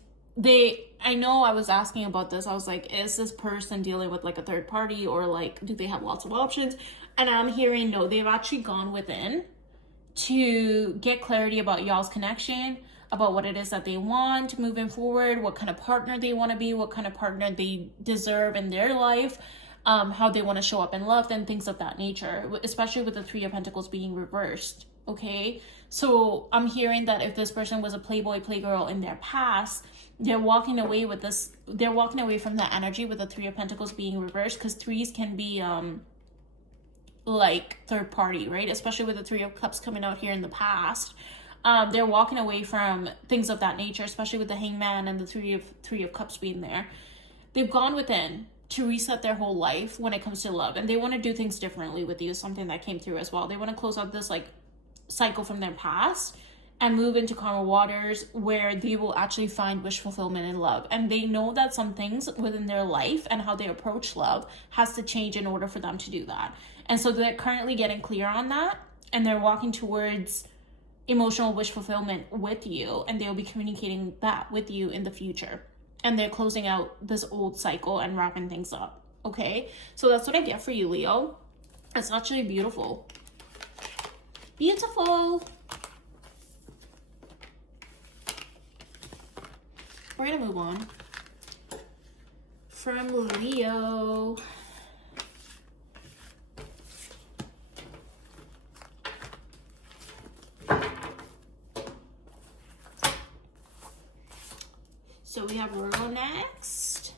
I know I was asking about this. I was like, is this person dealing with like a third party, or like, do they have lots of options? And I'm hearing no, they've actually gone within to get clarity about y'all's connection, about what it is that they want moving forward, what kind of partner they want to be, what kind of partner they deserve in their life, how they want to show up in love, and things of that nature, especially with the Three of Pentacles being reversed, okay? So I'm hearing that if this person was a playboy, playgirl in their past, they're walking away with this, they're walking away from that energy with the Three of Pentacles being reversed, because threes can be like third party, right? Especially with the Three of Cups coming out here in the past. They're walking away from things of that nature, especially with the Hangman and the Three of Cups being there. They've gone within to reset their whole life when it comes to love, and they want to do things differently with you. Something that came through as well. They want to close out this like cycle from their past and move into calmer waters where they will actually find wish fulfillment in love. And they know that some things within their life and how they approach love has to change in order for them to do that. And so they're currently getting clear on that, and they're walking towards emotional wish fulfillment with you, and they'll be communicating that with you in the future. And they're closing out this old cycle and wrapping things up. Okay, so that's what I get for you, Leo. It's actually beautiful. Beautiful. We're gonna move on from Leo. So we have Virgo next.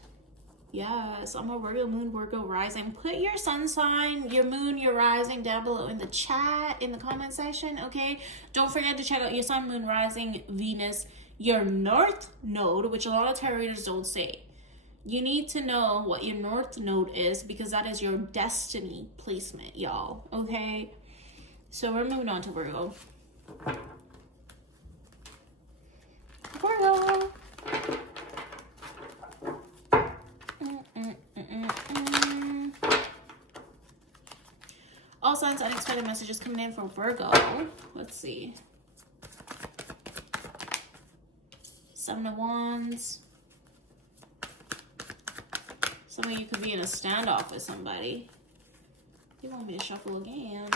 Yes, I'm a Virgo moon, Virgo rising. Put your sun sign, your moon, your rising down below in the chat, in the comment section, okay? Don't forget to check out your sun, moon, rising, Venus, your north node, which a lot of tarot readers don't say. You need to know what your north node is because that is your destiny placement, y'all, okay? So we're moving on to Virgo. Virgo. All signs, unexpected messages coming in for Virgo. Let's see. Seven of Wands. Some of you could be in a standoff with somebody. You want me to shuffle again?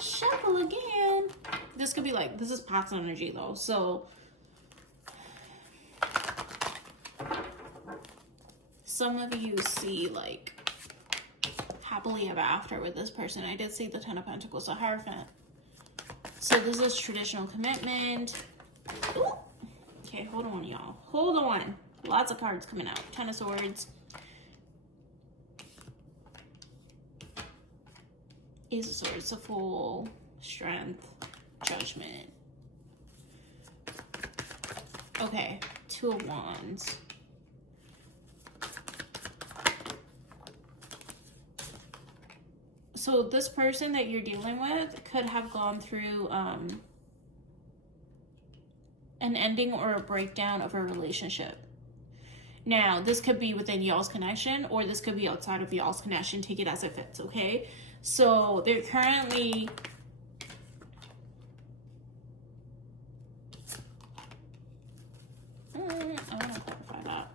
Shuffle again. This could be like, this is past energy though. So some of you see like happily ever after with this person. I did see the Ten of Pentacles, a Hierophant. So this is traditional commitment. Ooh. Okay, hold on, y'all. Hold on. Lots of cards coming out. Ten of Swords. Ace of Swords. So full strength, judgment. Okay, Two of Wands. So this person that you're dealing with could have gone through an ending or a breakdown of a relationship. Now, this could be within y'all's connection or this could be outside of y'all's connection. Take it as it fits, okay? So they're currently... I want to clarify that.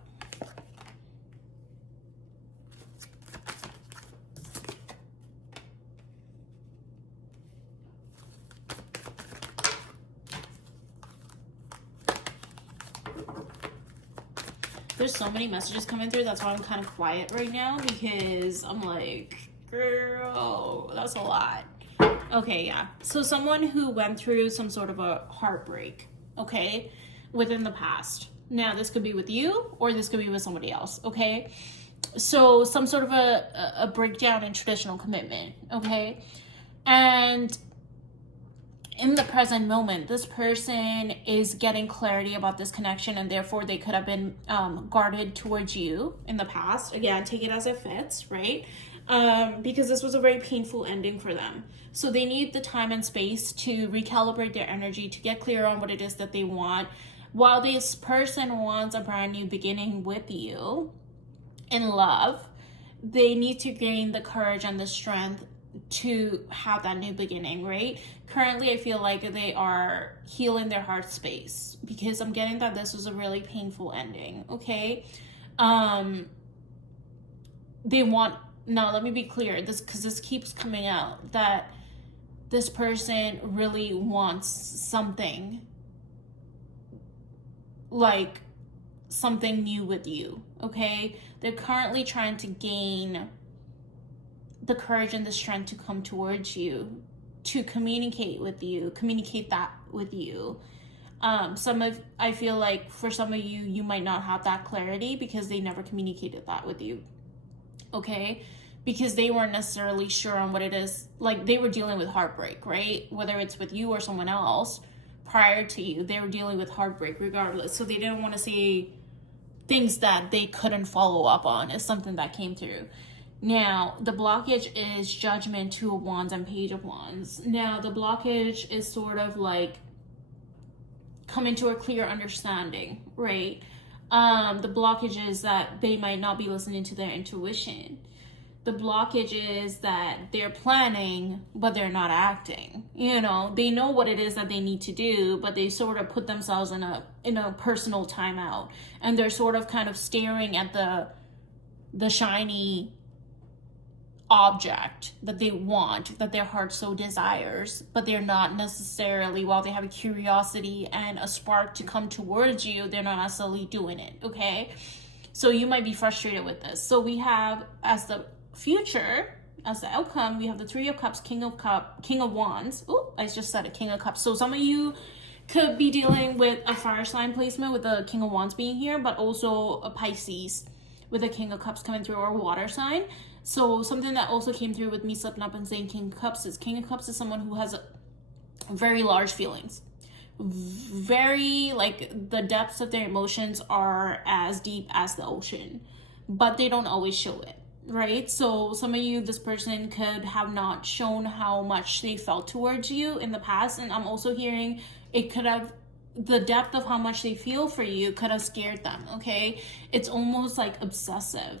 There's so many messages coming through. That's why I'm kind of quiet right now because I'm like, girl, that's a lot. Okay, yeah. So someone who went through some sort of a heartbreak, okay, within the past. Now, this could be with you or this could be with somebody else, okay? So some sort of a breakdown in traditional commitment, okay? And in the present moment, this person is getting clarity about this connection and therefore they could have been guarded towards you in the past. Again, take it as it fits, right? Because this was a very painful ending for them. So they need the time and space to recalibrate their energy, to get clear on what it is that they want. While this person wants a brand new beginning with you in love, they need to gain the courage and the strength to have that new beginning, right? Currently, I feel like they are healing their heart space because I'm getting that this was a really painful ending, okay? They want, now let me be clear, this because this keeps coming out, that this person really wants something, like something new with you, okay? They're currently trying to gain the courage and the strength to come towards you, to communicate with you, communicate that with you. I feel like for some of you, you might not have that clarity because they never communicated that with you, okay? Because they weren't necessarily sure on what it is, like they were dealing with heartbreak, right? Whether it's with you or someone else prior to you, they were dealing with heartbreak regardless. So they didn't want to say things that they couldn't follow up on is something that came through. Now, the blockage is Judgment, Two of Wands, and Page of Wands. Now, the blockage is sort of like coming to a clear understanding, right? The blockage is that they might not be listening to their intuition. The blockage is that they're planning, but they're not acting. You know, they know what it is that they need to do, but they sort of put themselves in a personal timeout, and they're sort of kind of staring at the shiny object that they want, that their heart so desires, but they're not necessarily, while they have a curiosity and a spark to come towards you, they're not necessarily doing it. Okay, so you might be frustrated with this. So we have, as the future, as the outcome, we have the Three of Cups, King of Wands. Oh, I just said a King of Cups. So some of you could be dealing with a fire sign placement with the King of Wands being here, but also a Pisces with a King of Cups coming through, or a water sign. So something that also came through with me slipping up and saying King of Cups is someone who has very large feelings. Very, like, the depths of their emotions are as deep as the ocean, but they don't always show it, right? So some of you, this person could have not shown how much they felt towards you in the past. And I'm also hearing it could have, the depth of how much they feel for you could have scared them, okay? It's almost like obsessive.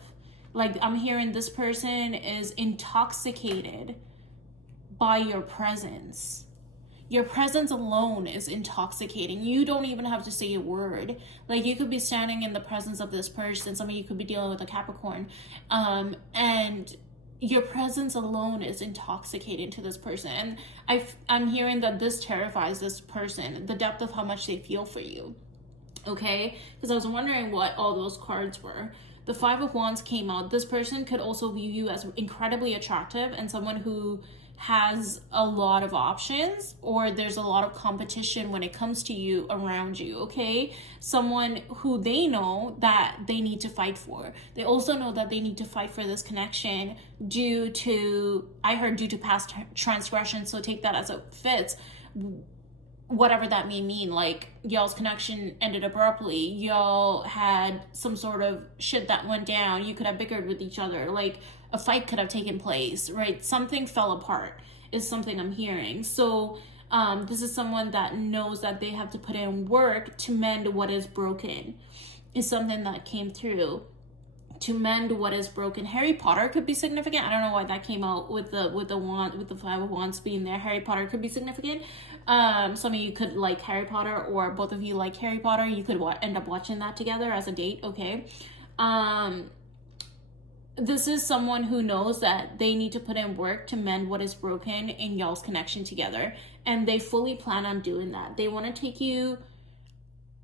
Like, I'm hearing this person is intoxicated by your presence. Your presence alone is intoxicating. You don't even have to say a word. Like, you could be standing in the presence of this person. Some of you could be dealing with a Capricorn. And your presence alone is intoxicating to this person. And I'm hearing that this terrifies this person, the depth of how much they feel for you. Okay? Because I was wondering what all those cards were. The Five of Wands came out. This person could also view you as incredibly attractive and someone who has a lot of options, or there's a lot of competition when it comes to you around you, okay? Someone who they know that they need to fight for. They also know that they need to fight for this connection due to past transgression, so take that as it fits. Whatever that may mean, like, y'all's connection ended abruptly, y'all had some sort of shit that went down, you could have bickered with each other, like a fight could have taken place, right? Something fell apart is something I'm hearing. So this is someone that knows that they have to put in work to mend what is broken, is something that came through. To mend what is broken. Harry Potter could be significant. I don't know why that came out with the wand, with the Five of Wands being there. Harry Potter could be significant. Some of you could like Harry Potter, or both of you like Harry Potter. You could end up watching that together as a date. Okay. This is someone who knows that they need to put in work to mend what is broken in y'all's connection together, and they fully plan on doing that. They want to take you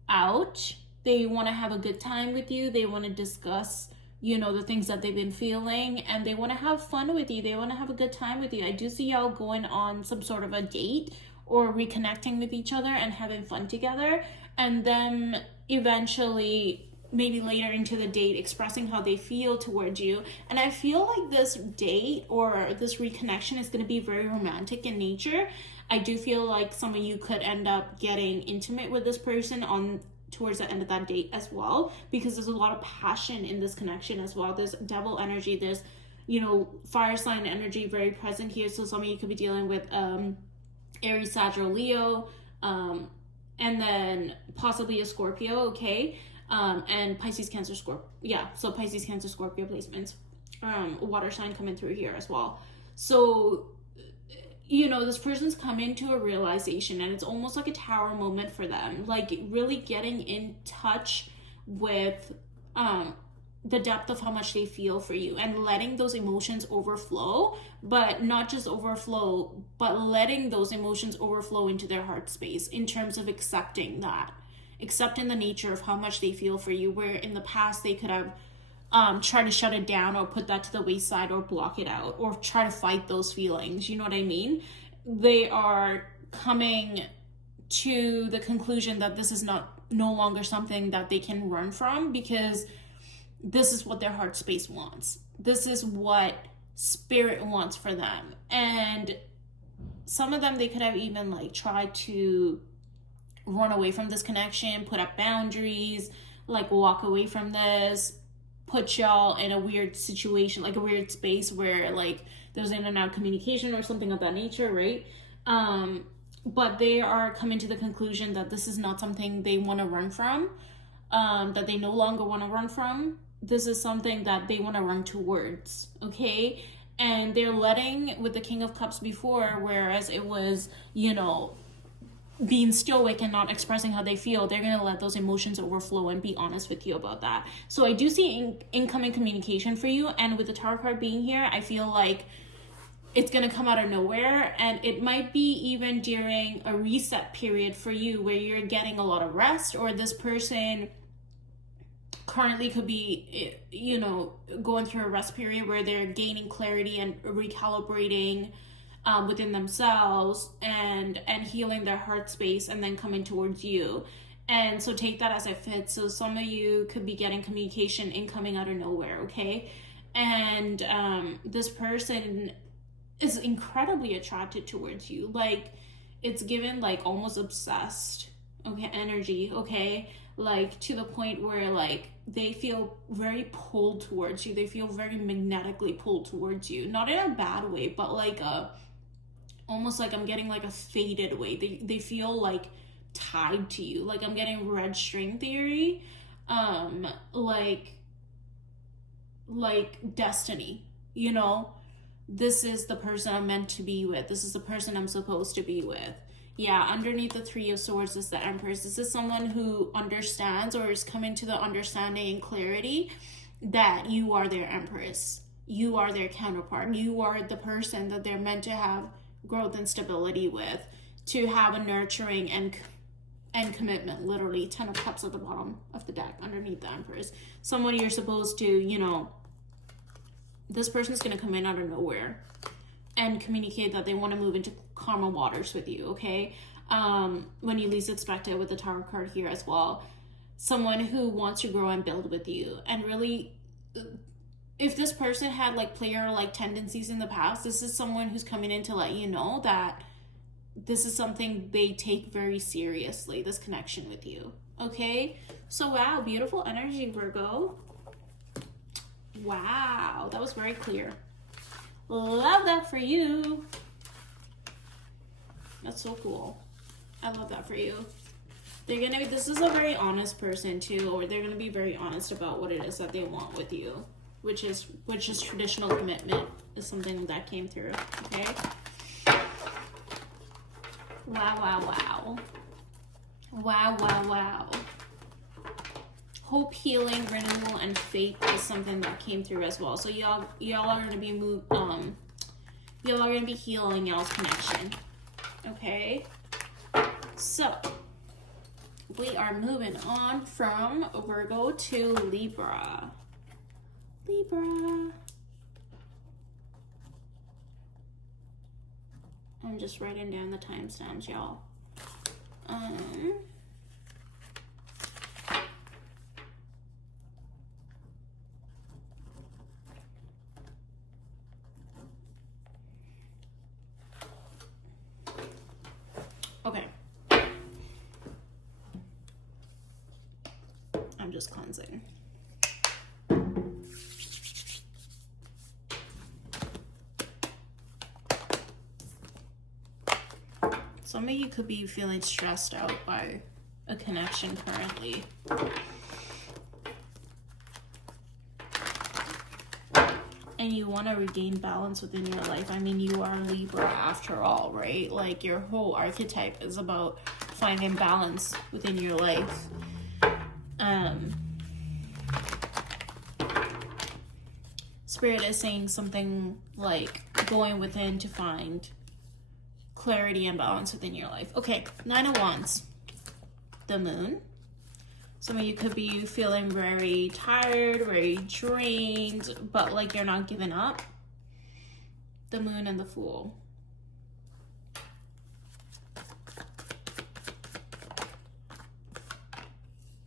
out. They want to have a good time with you. They want to discuss, you know, the things that they've been feeling, and they want to have fun with you. They want to have a good time with you. I do see y'all going on some sort of a date or reconnecting with each other and having fun together, and then eventually, maybe later into the date, expressing how they feel towards you. And I feel like this date or this reconnection is going to be very romantic in nature. I do feel like some of you could end up getting intimate with this person towards the end of that date as well, because there's a lot of passion in this connection as well. There's devil energy, there's, you know, fire sign energy very present here. So some of you could be dealing with Aries, Sag, or Leo, and then possibly a Scorpio, okay? And Pisces, Cancer, Scorpio. Yeah, so Pisces, Cancer, Scorpio placements. Water sign coming through here as well. So, you know, this person's coming to a realization, and it's almost like a tower moment for them, like really getting in touch with the depth of how much they feel for you, and letting those emotions overflow, but not just overflow, but letting those emotions overflow into their heart space in terms of accepting the nature of how much they feel for you, where in the past they could have try to shut it down or put that to the wayside or block it out or try to fight those feelings. You know what I mean? They are coming to the conclusion that this is no longer something that they can run from, because this is what their heart space wants. This is what spirit wants for them. And some of them, they could have even like tried to run away from this connection, put up boundaries, like walk away from this, put y'all in a weird situation, like a weird space where like there's in and out communication or something of that nature, right? But they are coming to the conclusion that this is not something they want to run from, that they no longer want to run from. This is something that they want to run towards, okay? And they're letting, with the King of Cups before, whereas it was, you know, being stoic and not expressing how they feel, they're going to let those emotions overflow and be honest with you about that. So I do see incoming communication for you, and with the Tarot card being here, I feel like it's going to come out of nowhere, and it might be even during a reset period for you where you're getting a lot of rest, or this person currently could be, you know, going through a rest period where they're gaining clarity and recalibrating within themselves and healing their heart space, and then coming towards you. And so take that as it fits. So some of you could be getting communication incoming out of nowhere, okay? And this person is incredibly attracted towards you. Like, it's given like almost obsessed, okay, energy, okay? Like to the point where like they feel very pulled towards you. They feel very magnetically pulled towards you. Not in a bad way, but like almost like I'm getting like a faded way. They feel like tied to you. Like I'm getting red string theory. Like destiny, you know? This is the person I'm meant to be with. This is the person I'm supposed to be with. Yeah, underneath the Three of Swords is the Empress. This is someone who understands, or is coming to the understanding and clarity that you are their Empress. You are their counterpart. You are the person that they're meant to have growth and stability with, to have a nurturing and commitment. Literally, 10 of Cups at the bottom of the deck underneath the Empress. Someone you're supposed to, you know, this person's going to come in out of nowhere and communicate that they want to move into calmer waters with you, okay? When you least expect it, with the Tower card here as well. Someone who wants to grow and build with you. And really, if this person had like player-like tendencies in the past, this is someone who's coming in to let you know that this is something they take very seriously, this connection with you, okay? So wow, beautiful energy, Virgo. Wow, that was very clear. Love that for you. That's so cool. I love that for you. They're gonna be, this is a very honest person too, or they're gonna be very honest about what it is that they want with you, which is traditional commitment, is something that came through. Okay. Wow, wow, wow. Wow, wow, wow. Hope, healing, renewal, and faith is something that came through as well. So y'all are gonna be y'all are gonna be healing y'all's connection. Okay. So we are moving on from Virgo to Libra. Libra. I'm just writing down the timestamps, y'all. Okay. I'm just cleansing. Some of you could be feeling stressed out by a connection currently. And you want to regain balance within your life. I mean, you are Libra after all, right? Like, your whole archetype is about finding balance within your life. Spirit is saying something like going within to find clarity and balance within your life. Okay, 9 of Wands. The Moon. Some of you could be feeling very tired, very drained, but like you're not giving up. The Moon and the Fool.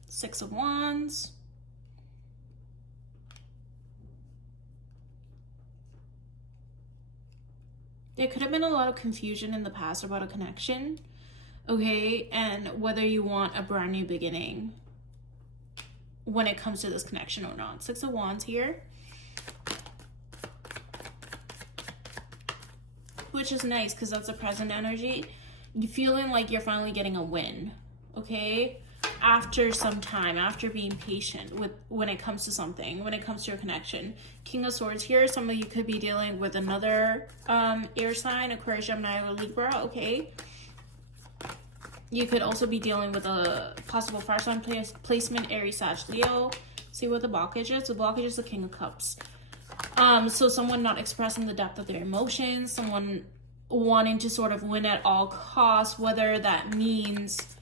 Six of Wands. There could have been a lot of confusion in the past about a connection, okay? And whether you want a brand new beginning. when it comes to this connection or not. 6 of Wands here, which is nice because that's the present energy. You feeling like you're finally getting a win, okay? After some time, after being patient with when it comes to something, when it comes to your connection. King of Swords here, some of you could be dealing with another air sign, Aquarius, Gemini, or Libra, okay? You could also be dealing with a possible fire sign placement, Aries, Sag, Leo. See what the blockage is? The blockage is the King of Cups. So someone not expressing the depth of their emotions, someone wanting to sort of win at all costs, whether that means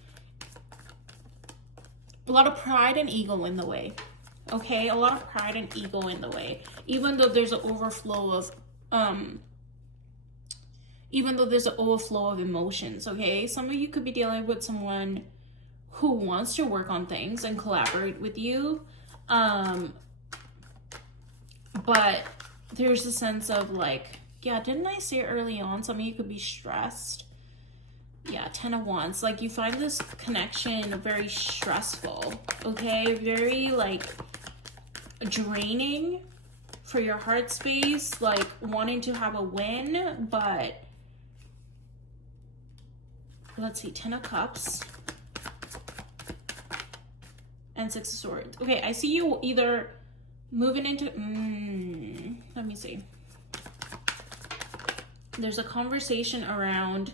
a lot of pride and ego in the way, okay? A lot of pride and ego in the way, even though there's an overflow of emotions, okay? Some of you could be dealing with someone who wants to work on things and collaborate with you, but there's a sense of like, yeah, didn't I say early on, some of you could be stressed? Yeah, 10 of Wands. Like, you find this connection very stressful, okay? Very, like, draining for your heart space, like, wanting to have a win, but let's see, 10 of Cups and 6 of Swords. Okay, I see you either moving into, let me see. There's a conversation around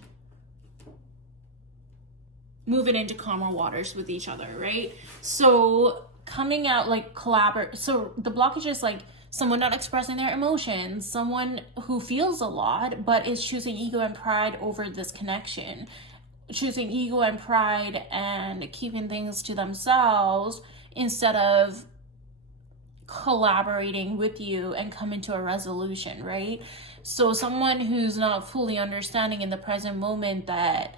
moving into calmer waters with each other, right? So coming out like collaborate. So the blockage is like someone not expressing their emotions, someone who feels a lot but is choosing ego and pride over this connection, choosing ego and pride and keeping things to themselves instead of collaborating with you and coming to a resolution, right? So someone who's not fully understanding in the present moment that,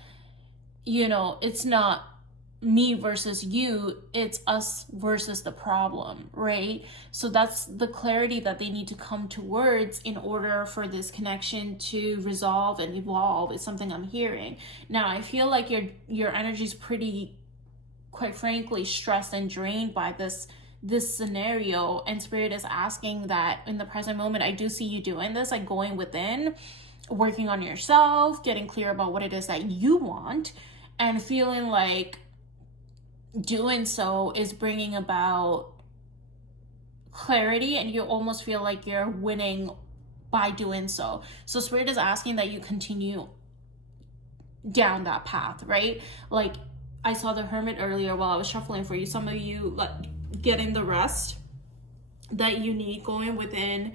you know, it's not me versus you, it's us versus the problem, right? So that's the clarity that they need to come towards in order for this connection to resolve and evolve, is something I'm hearing. Now, I feel like your energy's pretty, quite frankly, stressed and drained by this scenario, and Spirit is asking that in the present moment, I do see you doing this, like going within, working on yourself, getting clear about what it is that you want, and feeling like doing so is bringing about clarity, and you almost feel like you're winning by doing so. So Spirit is asking that you continue down that path, right? Like, I saw the Hermit earlier while I was shuffling for you. Some of you, like, getting the rest that you need, going within,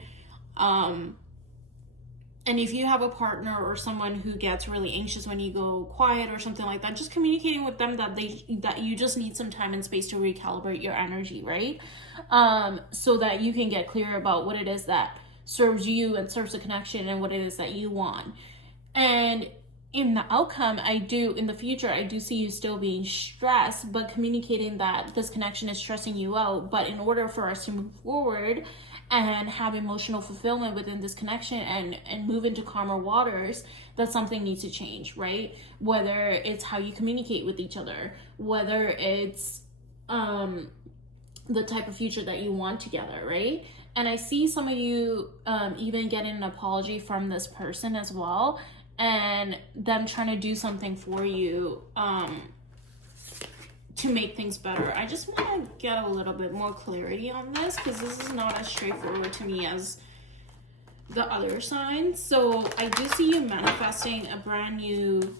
and if you have a partner or someone who gets really anxious when you go quiet or something like that, just communicating with them that you just need some time and space to recalibrate your energy, right? So that you can get clear about what it is that serves you and serves the connection, and what it is that you want. And in the outcome, in the future, I do see you still being stressed, but communicating that this connection is stressing you out. But in order for us to move forward and have emotional fulfillment within this connection and move into calmer waters, that something needs to change, right? Whether it's how you communicate with each other, whether it's the type of future that you want together, right? And I see some of you even getting an apology from this person as well, and them trying to do something for you to make things better. I just want to get a little bit more clarity on this, because this is not as straightforward to me as the other signs. So I do see you manifesting a brand new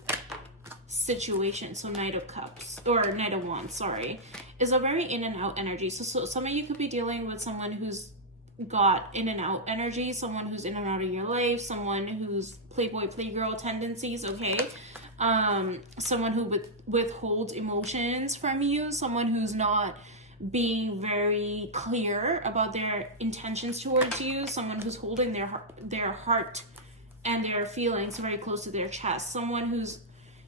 situation. So Knight of Cups, or Knight of Wands, sorry, is a very in and out energy. So some of you could be dealing with someone who's got in and out energy, someone who's in and out of your life, someone who's playboy playgirl tendencies, okay? Someone who withholds emotions from you, someone who's not being very clear about their intentions towards you, someone who's holding their heart and their feelings very close to their chest, someone who's,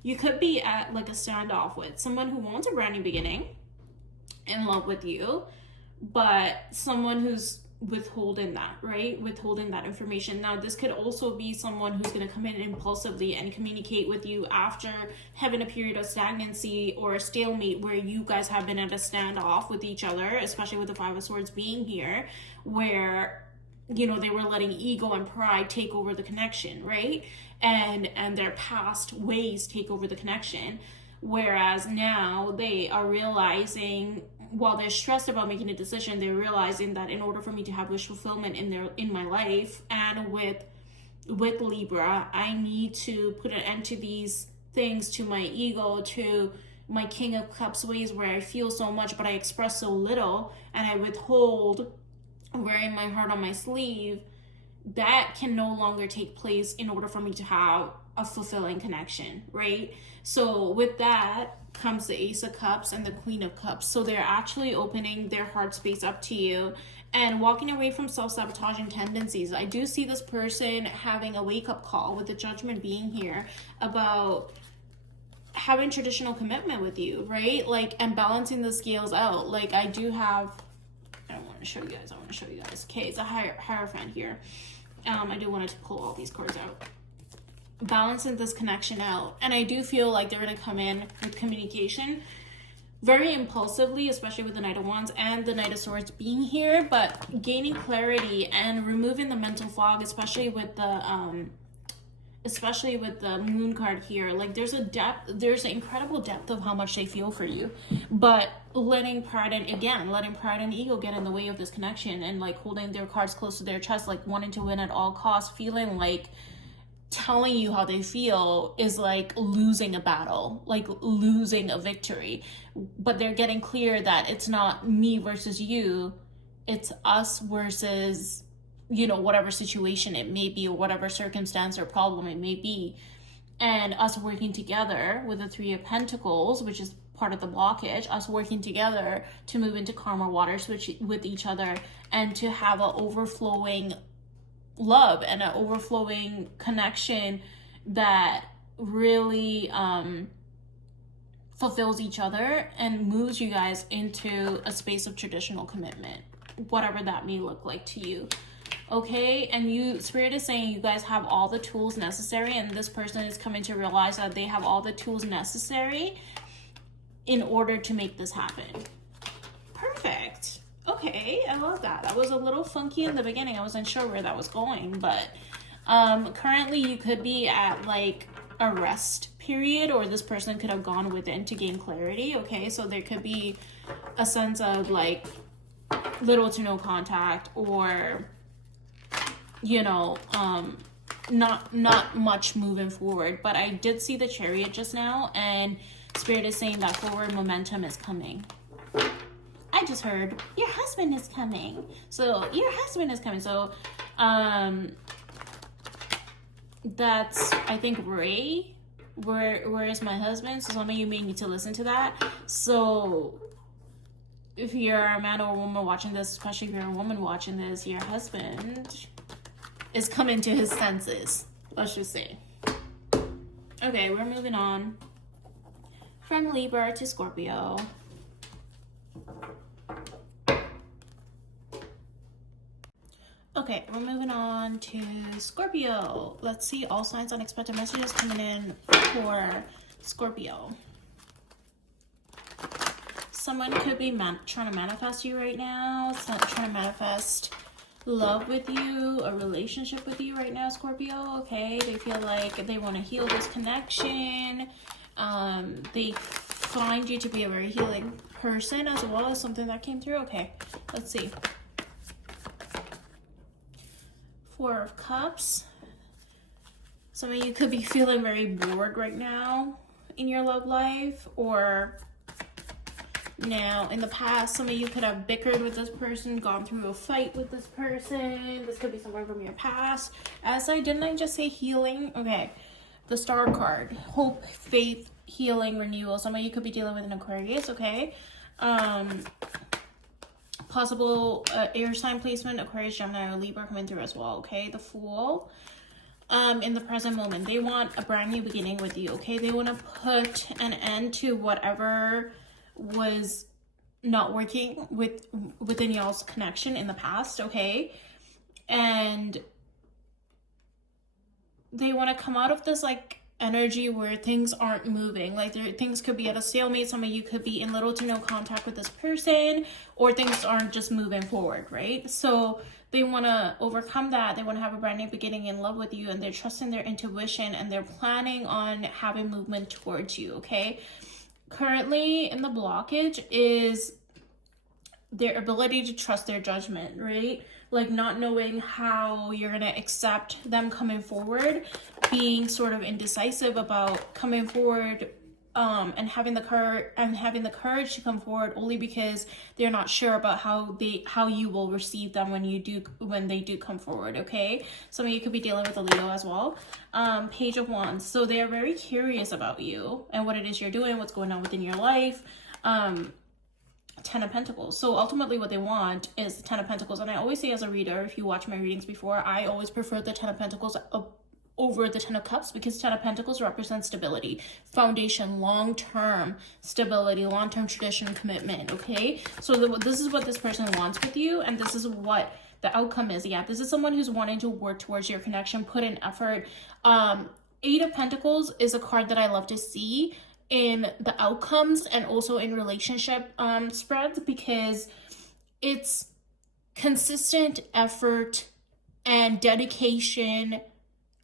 you could be at like a standoff with, someone who wants a brand new beginning, in love with you, but someone who's withholding that, right? Withholding that information. Now, this could also be someone who's going to come in impulsively and communicate with you after having a period of stagnancy or a stalemate where you guys have been at a standoff with each other, especially with the Five of Swords being here, where, you know, they were letting ego and pride take over the connection, right? And their past ways take over the connection. Whereas now they are realizing, while they're stressed about making a decision, they're realizing that in order for me to have wish fulfillment in my life and with Libra, I need to put an end to these things, to my ego, to my King of Cups ways where I feel so much but I express so little, and I withhold wearing my heart on my sleeve. That can no longer take place in order for me to have a fulfilling connection, right? So with that comes the Ace of Cups and the Queen of Cups. So they're actually opening their heart space up to you and walking away from self-sabotaging tendencies. I do see this person having a wake-up call, with the Judgment being here, about having traditional commitment with you, right? Like, and balancing the scales out. Like, I do have, I want to show you guys. Okay, it's a Hierophant here. I do want to pull all these cards out. Balancing this connection out. And I do feel like they're going to come in with communication very impulsively, especially with the Knight of Wands and the Knight of Swords being here, but gaining clarity and removing the mental fog, especially with the Moon card here. Like, there's an incredible depth of how much they feel for you, but letting pride and ego get in the way of this connection, and like holding their cards close to their chest, like wanting to win at all costs, feeling like telling you how they feel is like losing a battle, like losing a victory. But they're getting clear that it's not me versus you, it's us versus, you know, whatever situation it may be, or whatever circumstance or problem it may be, and us working together with the Three of Pentacles, which is part of the blockage, us working together to move into calmer waters with each other, and to have an overflowing love and an overflowing connection that really fulfills each other and moves you guys into a space of traditional commitment, whatever that may look like to you. Okay, and you, Spirit is saying you guys have all the tools necessary, and this person is coming to realize that they have all the tools necessary in order to make this happen. Perfect. Okay, I love that. That was a little funky in the beginning. I wasn't sure where that was going, but currently you could be at like a rest period, or this person could have gone within to gain clarity. Okay, so there could be a sense of like little to no contact, or you know, not much moving forward. But I did see the Chariot just now, and Spirit is saying that forward momentum is coming. I just heard your husband is coming. So that's, I think, Ray. Where is my husband? So some of you may need to listen to that. So if you're a man or a woman watching this, especially if you're a woman watching this, your husband is coming to his senses. Let's just say. Okay, we're moving on from Libra to Scorpio. Okay, we're moving on to Scorpio. Let's see all signs, unexpected messages coming in for Scorpio. Someone could be trying to manifest you right now, trying to manifest love with you, a relationship with you right now, Scorpio. Okay, they feel like they want to heal this connection. They find you to be a very healing person as well, as something that came through. Okay, let's see. Four of Cups. Some of you could be feeling very bored right now in your love life, or now in the past, some of you could have bickered with this person, gone through a fight with this person. This could be someone from your past. Didn't I just say healing? Okay, the Star card, hope, faith, healing, renewal. Some of you could be dealing with an Aquarius. Okay, possible air sign placement, Aquarius, Gemini, or Libra coming through as well. Okay, the Fool. In the present moment, they want a brand new beginning with you. Okay, they want to put an end to whatever was not working within y'all's connection in the past, okay? And they want to come out of this like energy where things aren't moving. Like things could be at a stalemate. Some of you could be in little to no contact with this person, or things aren't just moving forward, right? So they want to overcome that. They want to have a brand new beginning in love with you, and they're trusting their intuition, and they're planning on having movement towards you, okay? Currently in the blockage is their ability to trust their judgment, right? Like not knowing how you're gonna accept them coming forward, being sort of indecisive about coming forward, and having the courage to come forward only because they're not sure about how you will receive them when they do come forward, okay? Some of you could be dealing with a Leo as well. Page of Wands. So they are very curious about you and what it is you're doing, what's going on within your life. Ten of Pentacles. So ultimately what they want is the Ten of Pentacles. And I always say as a reader, if you watch my readings before, I always prefer the Ten of Pentacles over the Ten of Cups, because Ten of Pentacles represents stability, foundation, long-term stability, long-term tradition, commitment, okay? So this is what this person wants with you, and this is what the outcome is. Yeah, this is someone who's wanting to work towards your connection, put in effort. Eight of Pentacles is a card that I love to see in the outcomes and also in relationship spreads, because it's consistent effort and dedication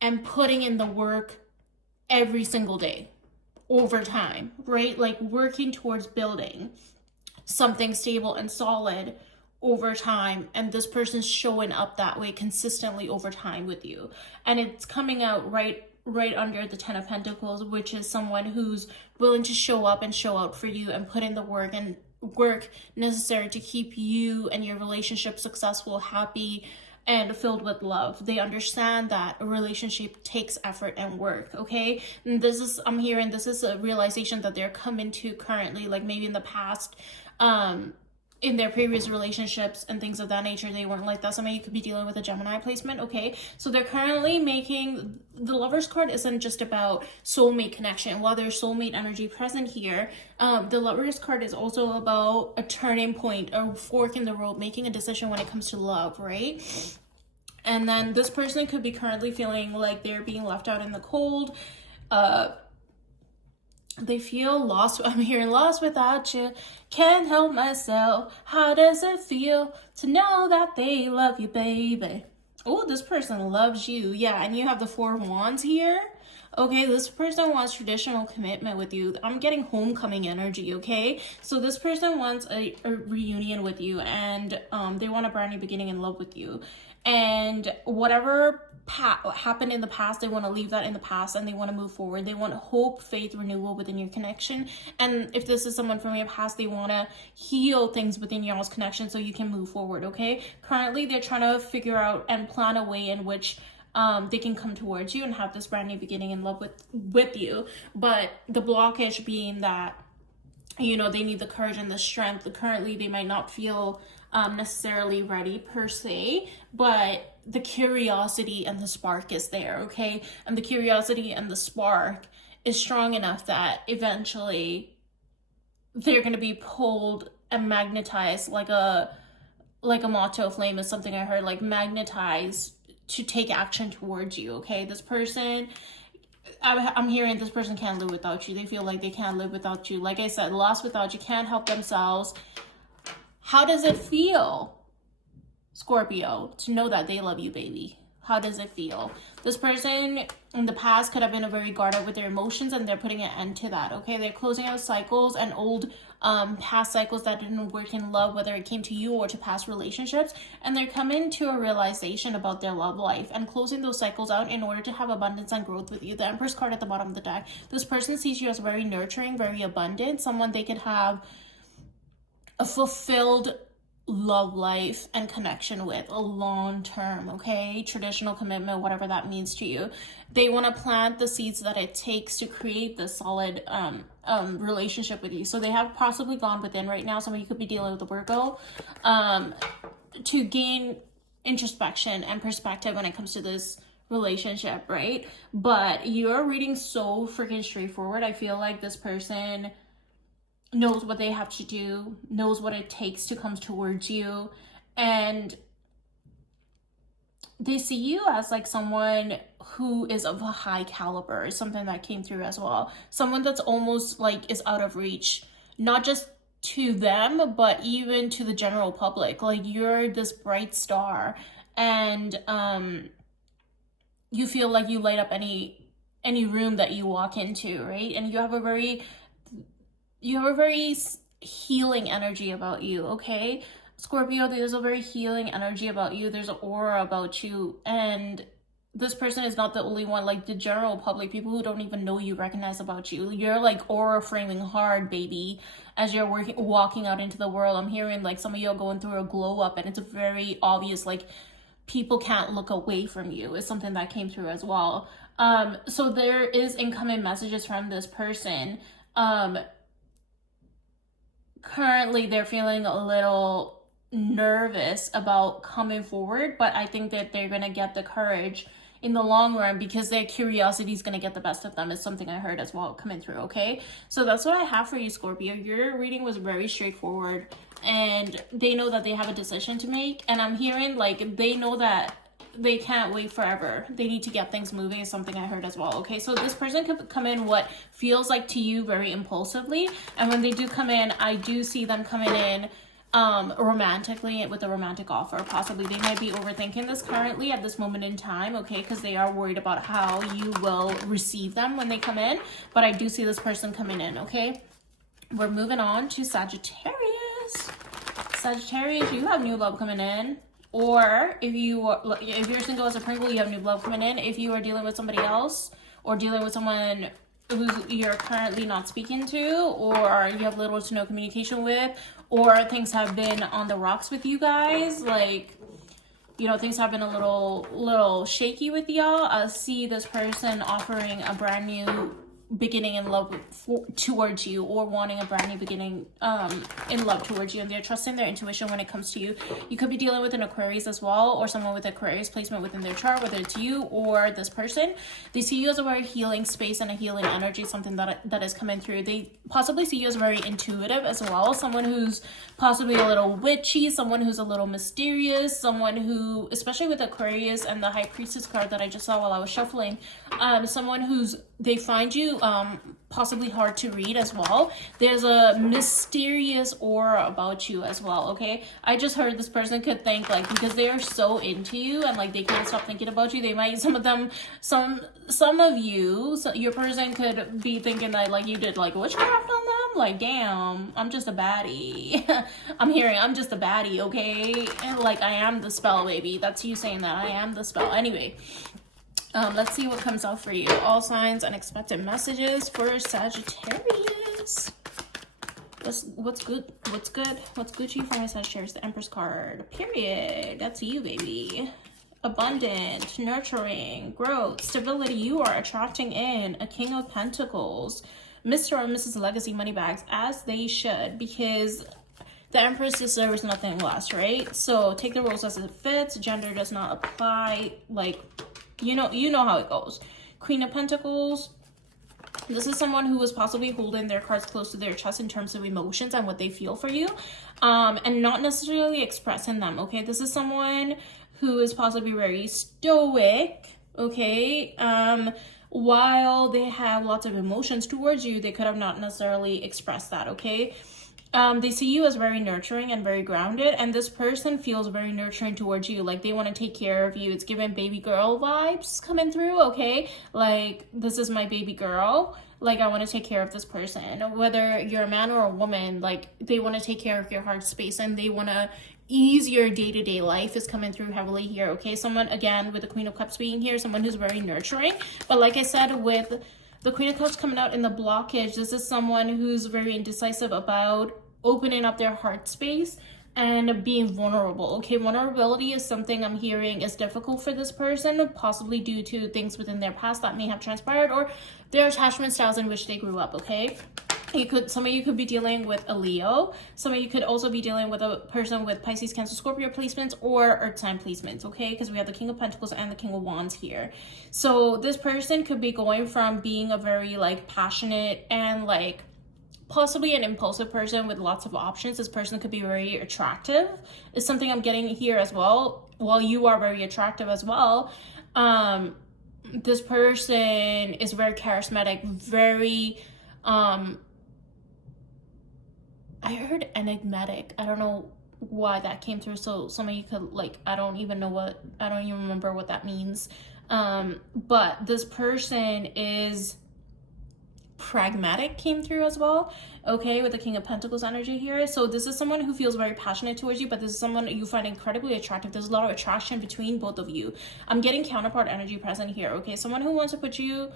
and putting in the work every single day over time, right? Like working towards building something stable and solid over time, and this person's showing up that way consistently over time with you, and it's coming out right under the Ten of Pentacles, which is someone who's willing to show up and show out for you and put in the work necessary to keep you and your relationship successful, happy, and filled with love. They understand that a relationship takes effort and work, okay? And I'm hearing this is a realization that they're coming to currently, like maybe in the past, in their previous relationships and things of that nature, they weren't like that. Some of you could be dealing with a Gemini placement, okay? So they're currently making, the Lover's card isn't just about soulmate connection. While there's soulmate energy present here, the Lover's card is also about a turning point, a fork in the road, making a decision when it comes to love, right? And then this person could be currently feeling like they're being left out in the cold. They feel lost. I'm hearing lost without you. Can't help myself. How does it feel to know that they love you, baby? Oh, this person loves you. Yeah, and you have the Four of Wands here. Okay, this person wants traditional commitment with you. I'm getting homecoming energy, okay? So this person wants a reunion with you, and they want a brand new beginning in love with you. And whatever happened in the past, they want to leave that in the past, and they want to move forward. They want hope, faith, renewal within your connection. And if this is someone from your past, they want to heal things within y'all's connection so you can move forward, okay? Currently, they're trying to figure out and plan a way in which they can come towards you and have this brand new beginning in love with you. But the blockage being that, you know, they need the courage and the strength. Currently, they might not feel necessarily ready per se, but the curiosity and the spark is there, okay? And the curiosity and the spark is strong enough that eventually they're going to be pulled and magnetized like a moth to a flame is something I heard, like magnetized to take action towards you, okay? This person, I'm hearing this person can't live without you. They feel like they can't live without you. Like I said, lost without you, can't help themselves. How does it feel, Scorpio, to know that they love you, baby? How does it feel? This person in the past could have been very guarded with their emotions, and they're putting an end to that, okay? They're closing out cycles and old past cycles that didn't work in love, whether it came to you or to past relationships, and they're coming to a realization about their love life and closing those cycles out in order to have abundance and growth with you. The Empress card at the bottom of the deck. This person sees you as very nurturing, very abundant, someone they could have a fulfilled love life and connection with, a long term, okay? Traditional commitment, whatever that means to you. They want to plant the seeds that it takes to create this solid relationship with you. So they have possibly gone within right now. Some of you could be dealing with a Virgo to gain introspection and perspective when it comes to this relationship, right? But you're reading so freaking straightforward. I feel like this person knows what they have to do, knows what it takes to come towards you, and they see you as like someone who is of a high caliber, something that came through as well. Someone that's almost like is out of reach, not just to them, but even to the general public. Like you're this bright star, and you feel like you light up any room that you walk into, right? And you have a very healing energy about you, okay? Scorpio, there's a very healing energy about you. There's an aura about you. And this person is not the only one. Like the general public, people who don't even know you recognize about you. You're like aura framing hard, baby, as you're walking out into the world. I'm hearing like some of you are going through a glow up, and it's very obvious. Like people can't look away from you. It's something that came through as well. So there is incoming messages from this person. Currently they're feeling a little nervous about coming forward, but I think that they're gonna get the courage in the long run because their curiosity is gonna get the best of them, is something I heard as well coming through. Okay, so that's what I have for you, Scorpio. Your reading was very straightforward, and they know that they have a decision to make, and I'm hearing like they know that they can't wait forever. They need to get things moving, is something I heard as well. Okay, so this person could come in what feels like to you very impulsively, and when they do come in, I do see them coming in romantically, with a romantic offer. Possibly they might be overthinking this currently at this moment in time, okay, because they are worried about how you will receive them when they come in. But I do see this person coming in. Okay, we're moving on to Sagittarius. Sagittarius, you have new love coming in. Or if you're single as a Pringle, you have new love coming in. If you are dealing with somebody else, or dealing with someone who you're currently not speaking to, or you have little to no communication with, or things have been on the rocks with you guys, like, you know, things have been a little shaky with y'all, I see this person offering a brand new beginning in love towards you, or wanting a brand new beginning in love towards you, and they're trusting their intuition when it comes to you. You could be dealing with an Aquarius as well, or someone with Aquarius placement within their chart, whether it's you or this person. They see you as a very healing space and a healing energy, something that is coming through. They possibly see you as very intuitive as well, someone who's possibly a little witchy, someone who's a little mysterious, someone who, especially with Aquarius and the High Priestess card that I just saw while I was shuffling, someone who's, they find you possibly hard to read as well. There's a mysterious aura about you as well. Okay, I just heard this person could think like, because they are so into you and like they can't stop thinking about you, they might, some of you, so your person could be thinking that like you did like witchcraft on them. Like, damn, I'm just a baddie. I'm hearing I'm just a baddie, okay, and like I am the spell, baby. That's you saying that I am the spell. Anyway, let's see what comes out for you. All signs, unexpected messages for Sagittarius. What's good? What's Gucci for my Sagittarius? The Empress card. Period. That's you, baby. Abundant, nurturing, growth, stability. You are attracting in a King of Pentacles. Mr. or Mrs. Legacy money bags, as they should, because the Empress deserves nothing less, right? So take the rules as it fits. Gender does not apply. Like, you know how it goes. Queen of Pentacles. This is someone who is possibly holding their cards close to their chest in terms of emotions and what they feel for you, and not necessarily expressing them, okay? This is someone who is possibly very stoic, okay? While they have lots of emotions towards you, they could have not necessarily expressed that, okay? They see you as very nurturing and very grounded, and this person feels very nurturing towards you. Like, they want to take care of you. It's giving baby girl vibes coming through, okay? Like, this is my baby girl. Like, I want to take care of this person. Whether you're a man or a woman, like, they want to take care of your heart space, and they want to ease your day-to-day life is coming through heavily here, okay? Someone, again, with the Queen of Cups being here, someone who's very nurturing. But like I said, with the Queen of Cups coming out in the blockage, this is someone who's very indecisive about opening up their heart space and being vulnerable, okay? Vulnerability is something I'm hearing is difficult for this person, possibly due to things within their past that may have transpired, or their attachment styles in which they grew up, okay? Some of you could be dealing with a Leo. Some of you could also be dealing with a person with Pisces, Cancer, Scorpio placements, or Earth sign placements, okay? Because we have the King of Pentacles and the King of Wands here. So this person could be going from being a very like passionate and like possibly an impulsive person with lots of options. This person could be very attractive, is something I'm getting here as well. While you are very attractive as well, this person is very charismatic, very I heard enigmatic. I don't know why that came through. So some of you could, like, I don't even remember what that means. But this person is pragmatic, came through as well, okay, with the King of Pentacles energy here. So this is someone who feels very passionate towards you, but this is someone you find incredibly attractive. There's a lot of attraction between both of you. I'm getting counterpart energy present here, okay? Someone who wants to put you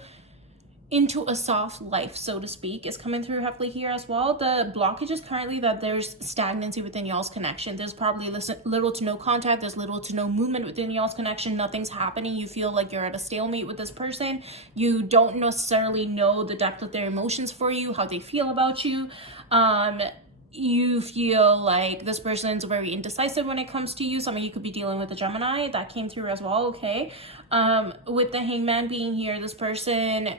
into a soft life, so to speak, is coming through heavily here as well. The blockage is currently that there's stagnancy within y'all's connection. There's probably little to no contact. There's little to no movement within y'all's connection. Nothing's happening. You feel like you're at a stalemate with this person. You don't necessarily know the depth of their emotions for you, how they feel about you. You feel like this person's very indecisive when it comes to you. Some of you could be dealing with a Gemini. That came through as well, okay? With the Hangman being here, this person,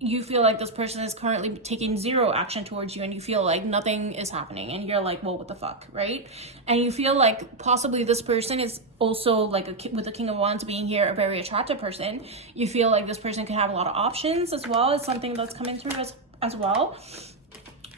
you feel like this person is currently taking zero action towards you, and you feel like nothing is happening, and you're like, well, what the fuck, right? And you feel like possibly this person is also, like, with the King of Wands being here, a very attractive person. You feel like this person could have a lot of options as well, as something that's coming through as well.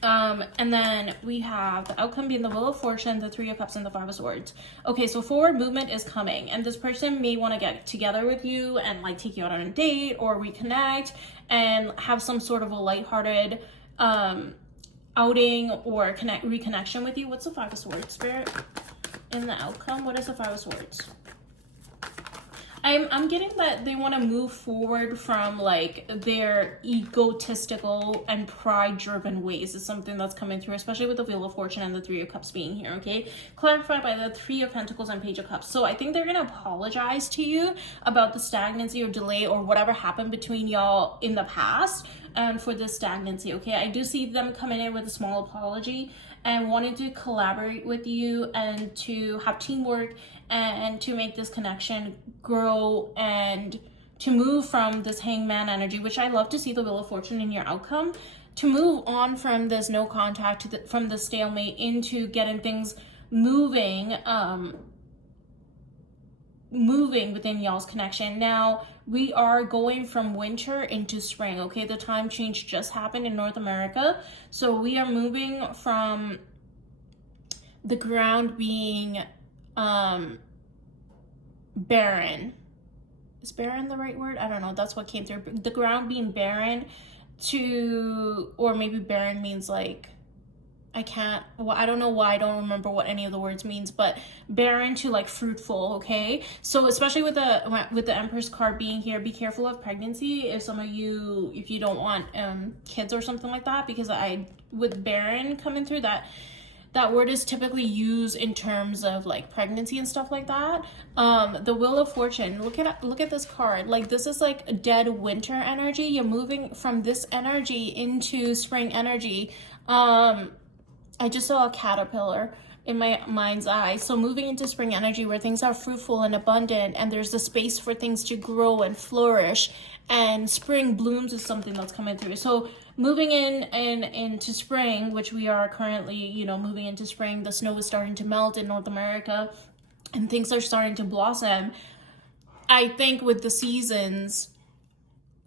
And then we have the outcome being the Wheel of Fortune, the Three of Cups, and the Five of Swords. Okay, so forward movement is coming, and this person may want to get together with you and, like, take you out on a date or reconnect and have some sort of a lighthearted outing or reconnection with you. What's the Five of Swords, Spirit? In the outcome, what is the Five of Swords? I'm getting that they want to move forward from, like, their egotistical and pride-driven ways is something that's coming through, especially with the Wheel of Fortune and the Three of Cups being here, okay? Clarified by the Three of Pentacles and Page of Cups. So I think they're going to apologize to you about the stagnancy or delay or whatever happened between y'all in the past, and for this stagnancy, okay? I do see them coming in with a small apology and wanting to collaborate with you and to have teamwork and to make this connection grow and to move from this Hangman energy, which I love to see the Wheel of Fortune in your outcome, to move on from this no contact, from the stalemate, into getting things moving, moving within y'all's connection. Now, we are going from winter into spring, okay? The time change just happened in North America. So we are moving from the ground being barren. Is barren the right word? I don't know. That's what came through. The ground being barren to, or maybe barren means, like, I don't know why I don't remember what any of the words means, but barren to, like, fruitful, okay? So especially with the Empress card being here, be careful of pregnancy if you don't want kids or something like that, because with barren coming through, that word is typically used in terms of, like, pregnancy and stuff like that. The Wheel of Fortune, look at this card. Like, this is like a dead winter energy. You're moving from this energy into spring energy. I just saw a caterpillar in my mind's eye. So moving into spring energy where things are fruitful and abundant, and there's the space for things to grow and flourish, and spring blooms is something that's coming through. So moving into spring, which we are currently, moving into spring, the snow is starting to melt in North America and things are starting to blossom. I think with the seasons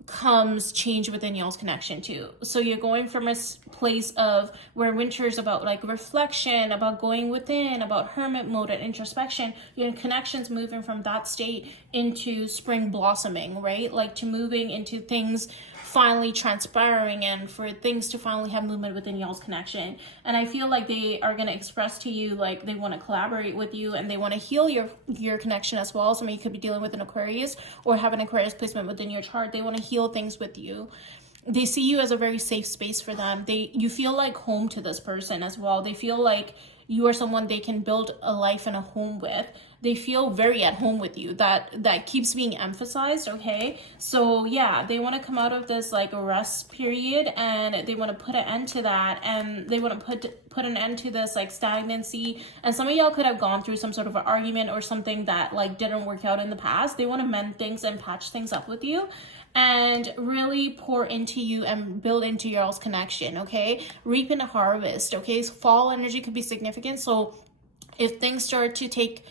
comes change within y'all's connection too. So you're going from a place of where winter is about, like, reflection, about going within, about hermit mode and introspection. Your connections moving from that state into spring blossoming, right? Like, to moving into things finally transpiring and for things to finally have movement within y'all's connection. And I feel like they are going to express to you, like, they want to collaborate with you and they want to heal your connection as well. Some of you could be dealing with an Aquarius or have an Aquarius placement within your chart. They want to heal things with you. They see you as a very safe space for them. You feel like home to this person as well. They feel like you are someone they can build a life and a home with. they feel very at home with you. That keeps being emphasized, okay? So yeah, they want to come out of this like rest period, and they want to put an end to that, and they want to put an end to this like stagnancy. And some of y'all could have gone through some sort of an argument or something that like didn't work out in the past. They want to mend things and patch things up with you, and really pour into you and build into y'all's connection, okay? Reap and harvest, okay? So fall energy could be significant. So if things start to take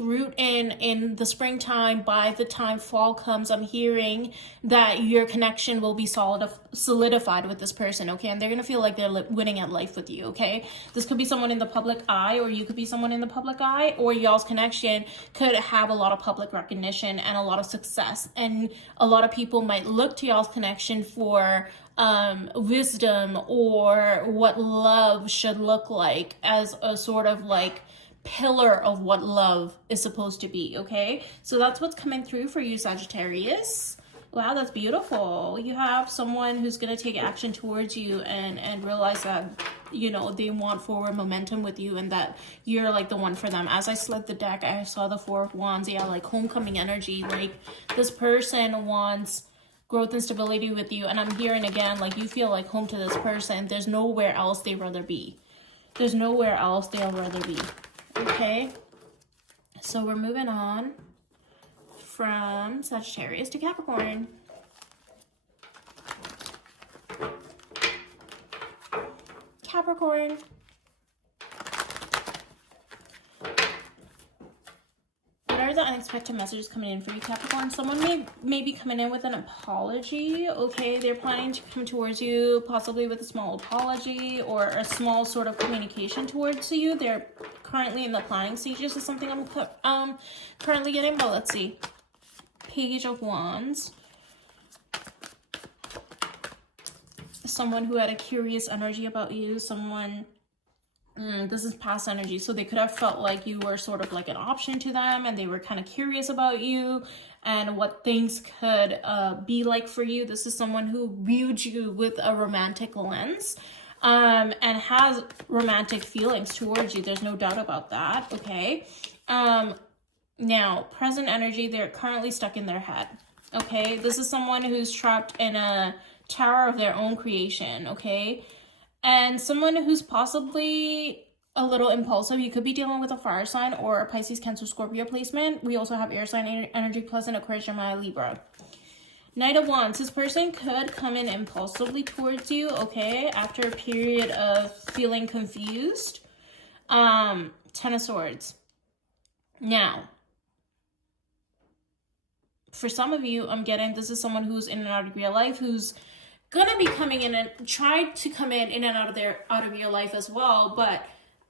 root in the springtime, by the time fall comes, I'm hearing that your connection will be solidified with this person, okay? And they're gonna feel like they're winning at life with you, okay? This could be someone in the public eye, or you could be someone in the public eye, or y'all's connection could have a lot of public recognition and a lot of success. And a lot of people might look to y'all's connection for wisdom or what love should look like, as a sort of like pillar of what love is supposed to be, okay? So that's what's coming through for you, Sagittarius. Wow, that's beautiful. You have someone who's going to take action towards you and realize that, you know, they want forward momentum with you, and that you're like the one for them. As I slid the deck, I saw the Four of Wands. Yeah, like homecoming energy. Like this person wants growth and stability with you, and I'm hearing again, like you feel like home to this person. There's nowhere else they'd rather be. There's nowhere else they'll rather be. Okay, so we're moving on from Sagittarius to Capricorn. Capricorn. What are the unexpected messages coming in for you, Capricorn? Someone may be coming in with an apology, okay? They're planning to come towards you, possibly with a small apology or a small sort of communication towards you. They're currently in the planning stages of something I'm currently getting, but let's see. Page of Wands. Someone who had a curious energy about you, someone... this is past energy, so they could have felt like you were sort of like an option to them, and they were kind of curious about you and what things could be like for you. This is someone who viewed you with a romantic lens, and has romantic feelings towards you. There's no doubt about that, okay? Now, present energy, they're currently stuck in their head, okay? This is someone who's trapped in a tower of their own creation, okay? And someone who's possibly a little impulsive. You could be dealing with a fire sign or a Pisces, Cancer, Scorpio placement. We also have air sign energy plus an Aquarius, Gemini, Libra. Knight of Wands. This person could come in impulsively towards you, okay, after a period of feeling confused. Ten of Swords. Now, for some of you, I'm getting this is someone who's in and out of real life, who's gonna be coming in and try to come in and out of your life as well, but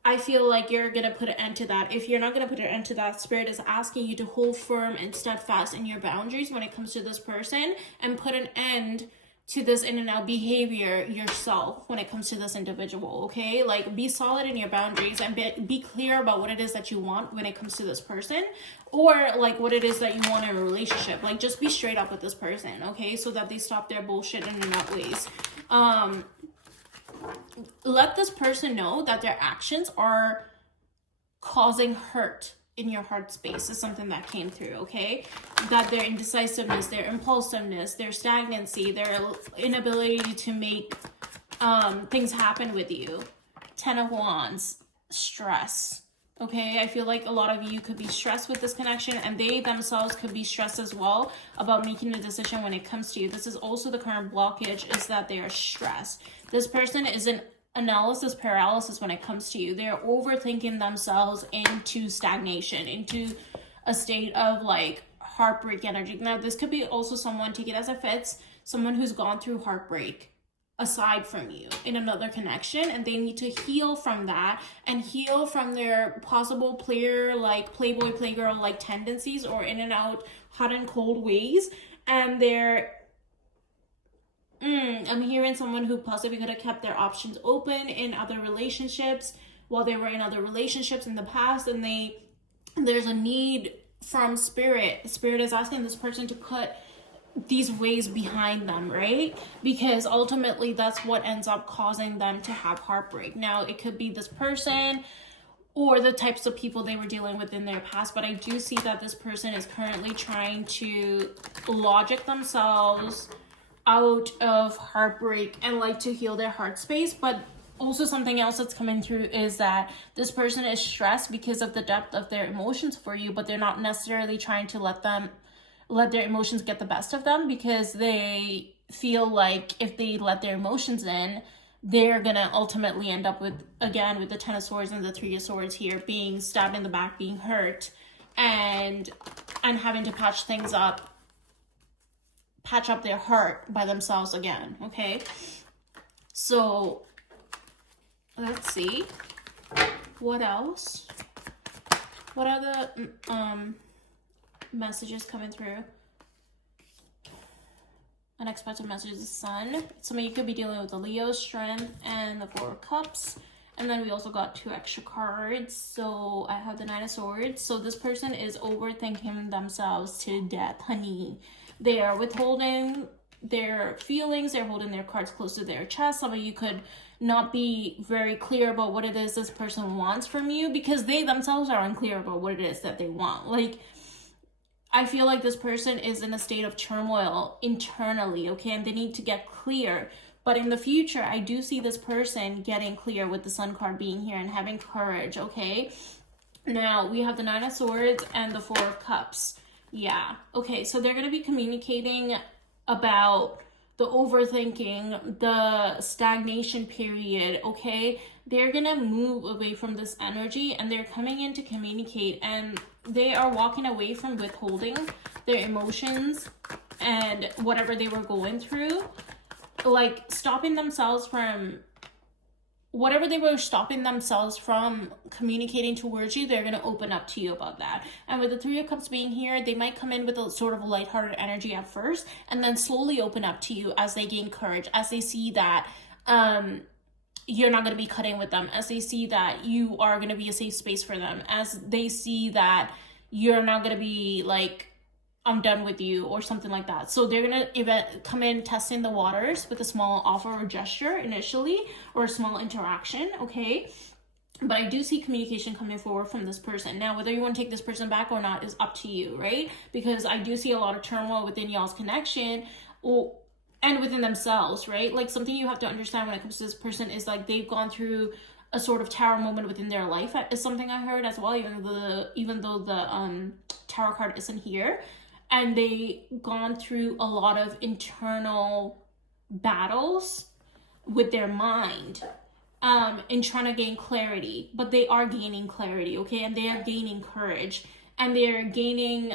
I feel like you're gonna put an end to that. If you're not gonna put an end to that, Spirit is asking you to hold firm and steadfast in your boundaries when it comes to this person, and put an end to this in and out behavior yourself when it comes to this individual, okay? Like, be solid in your boundaries and be clear about what it is that you want when it comes to this person, or like what it is that you want in a relationship. Like, just be straight up with this person, okay? So that they stop their bullshit in and out ways. Let this person know that their actions are causing hurt in your heart space is something that came through, okay? That their indecisiveness, their impulsiveness, their stagnancy, their inability to make things happen with you. Ten of Wands, stress, okay? I feel like a lot of you could be stressed with this connection, and they themselves could be stressed as well about making a decision when it comes to you. This is also the current blockage, is that they are stressed. This person is an analysis paralysis when it comes to you. They're overthinking themselves into stagnation, into a state of like heartbreak energy. Now, this could be also someone, take it as it fits, someone who's gone through heartbreak aside from you in another connection, and they need to heal from that and heal from their possible player, like playboy, playgirl like tendencies, or in and out hot and cold ways. And they're I'm hearing someone who possibly could have kept their options open in other relationships while they were in other relationships in the past, and there's a need from Spirit. Spirit is asking this person to put these ways behind them, right? Because ultimately that's what ends up causing them to have heartbreak. Now, it could be this person or the types of people they were dealing with in their past. But I do see that this person is currently trying to logic themselves out of heartbreak and like to heal their heart space. But also something else that's coming through is that this person is stressed because of the depth of their emotions for you, but they're not necessarily trying to let their emotions get the best of them, because they feel like if they let their emotions in, they're gonna ultimately end up with, again, with the Ten of Swords and the Three of Swords here, being stabbed in the back, being hurt, and having to patch up their heart by themselves again. Okay, so let's see what else. What are the messages coming through? Unexpected messages, the Sun. Some of you could be dealing with the Leo, Strength, and the Four of Cups. And then we also got 2 extra cards. So I have the Nine of Swords. So this person is overthinking themselves to death, honey. They are withholding their feelings. They're holding their cards close to their chest. Some of you could not be very clear about what it is this person wants from you, because they themselves are unclear about what it is that they want. Like, I feel like this person is in a state of turmoil internally, okay? And they need to get clear. But in the future, I do see this person getting clear with the Sun card being here and having courage, okay? Now, we have the Nine of Swords and the Four of Cups. Yeah, okay, so they're going to be communicating about the overthinking, the stagnation period, okay? They're going to move away from this energy, and they're coming in to communicate, and they are walking away from withholding their emotions and whatever they were going through, like stopping themselves from whatever they were stopping themselves from communicating towards you. They're going to open up to you about that. And with the Three of Cups being here, they might come in with a sort of lighthearted energy at first, and then slowly open up to you as they gain courage, as they see that you're not going to be cutting with them, as they see that you are going to be a safe space for them, as they see that you're not going to be like, I'm done with you or something like that. So they're going to come in testing the waters with a small offer or gesture initially, or a small interaction, okay? But I do see communication coming forward from this person. Now, whether you want to take this person back or not is up to you, right? Because I do see a lot of turmoil within y'all's connection, and within themselves, right? Like, something you have to understand when it comes to this person is like they've gone through a sort of tower moment within their life, is something I heard as well, even though the tarot card isn't here. And they gone through a lot of internal battles with their mind in trying to gain clarity. But they are gaining clarity, okay? And they are gaining courage. And they're gaining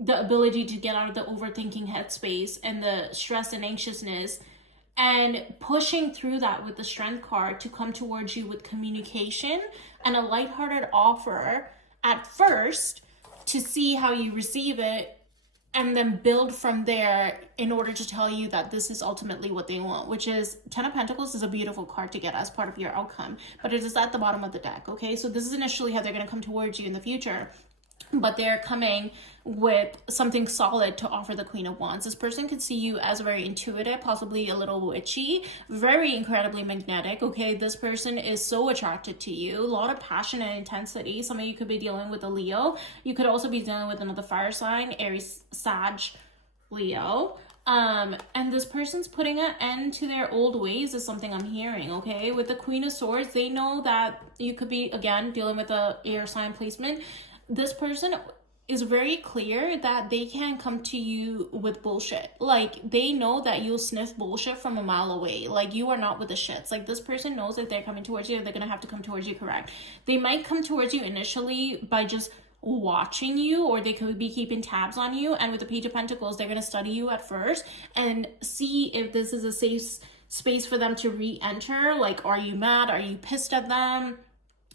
the ability to get out of the overthinking headspace and the stress and anxiousness, and pushing through that with the Strength card to come towards you with communication and a lighthearted offer at first, to see how you receive it, and then build from there in order to tell you that this is ultimately what they want, which is Ten of Pentacles is a beautiful card to get as part of your outcome, but it is at the bottom of the deck, okay? So this is initially how they're going to come towards you in the future, but they're coming with something solid to offer the Queen of Wands. This person could see you as very intuitive, possibly a little witchy, very incredibly magnetic, okay? This person is so attracted to you, a lot of passion and intensity. Some of you could be dealing with a Leo. You could also be dealing with another fire sign, Aries, Sag, Leo. And this person's putting an end to their old ways is something I'm hearing, okay? With the Queen of Swords, they know that you could be, again, dealing with a air sign placement. This person is very clear that they can't come to you with bullshit. Like, they know that you'll sniff bullshit from a mile away. Like, you are not with the shits. Like, this person knows if they're coming towards you, they're gonna have to come towards you correct. They might come towards you initially by just watching you, or they could be keeping tabs on you. And with the Page of Pentacles, they're gonna study you at first and see if this is a safe space for them to re-enter. Like, are you mad? Are you pissed at them?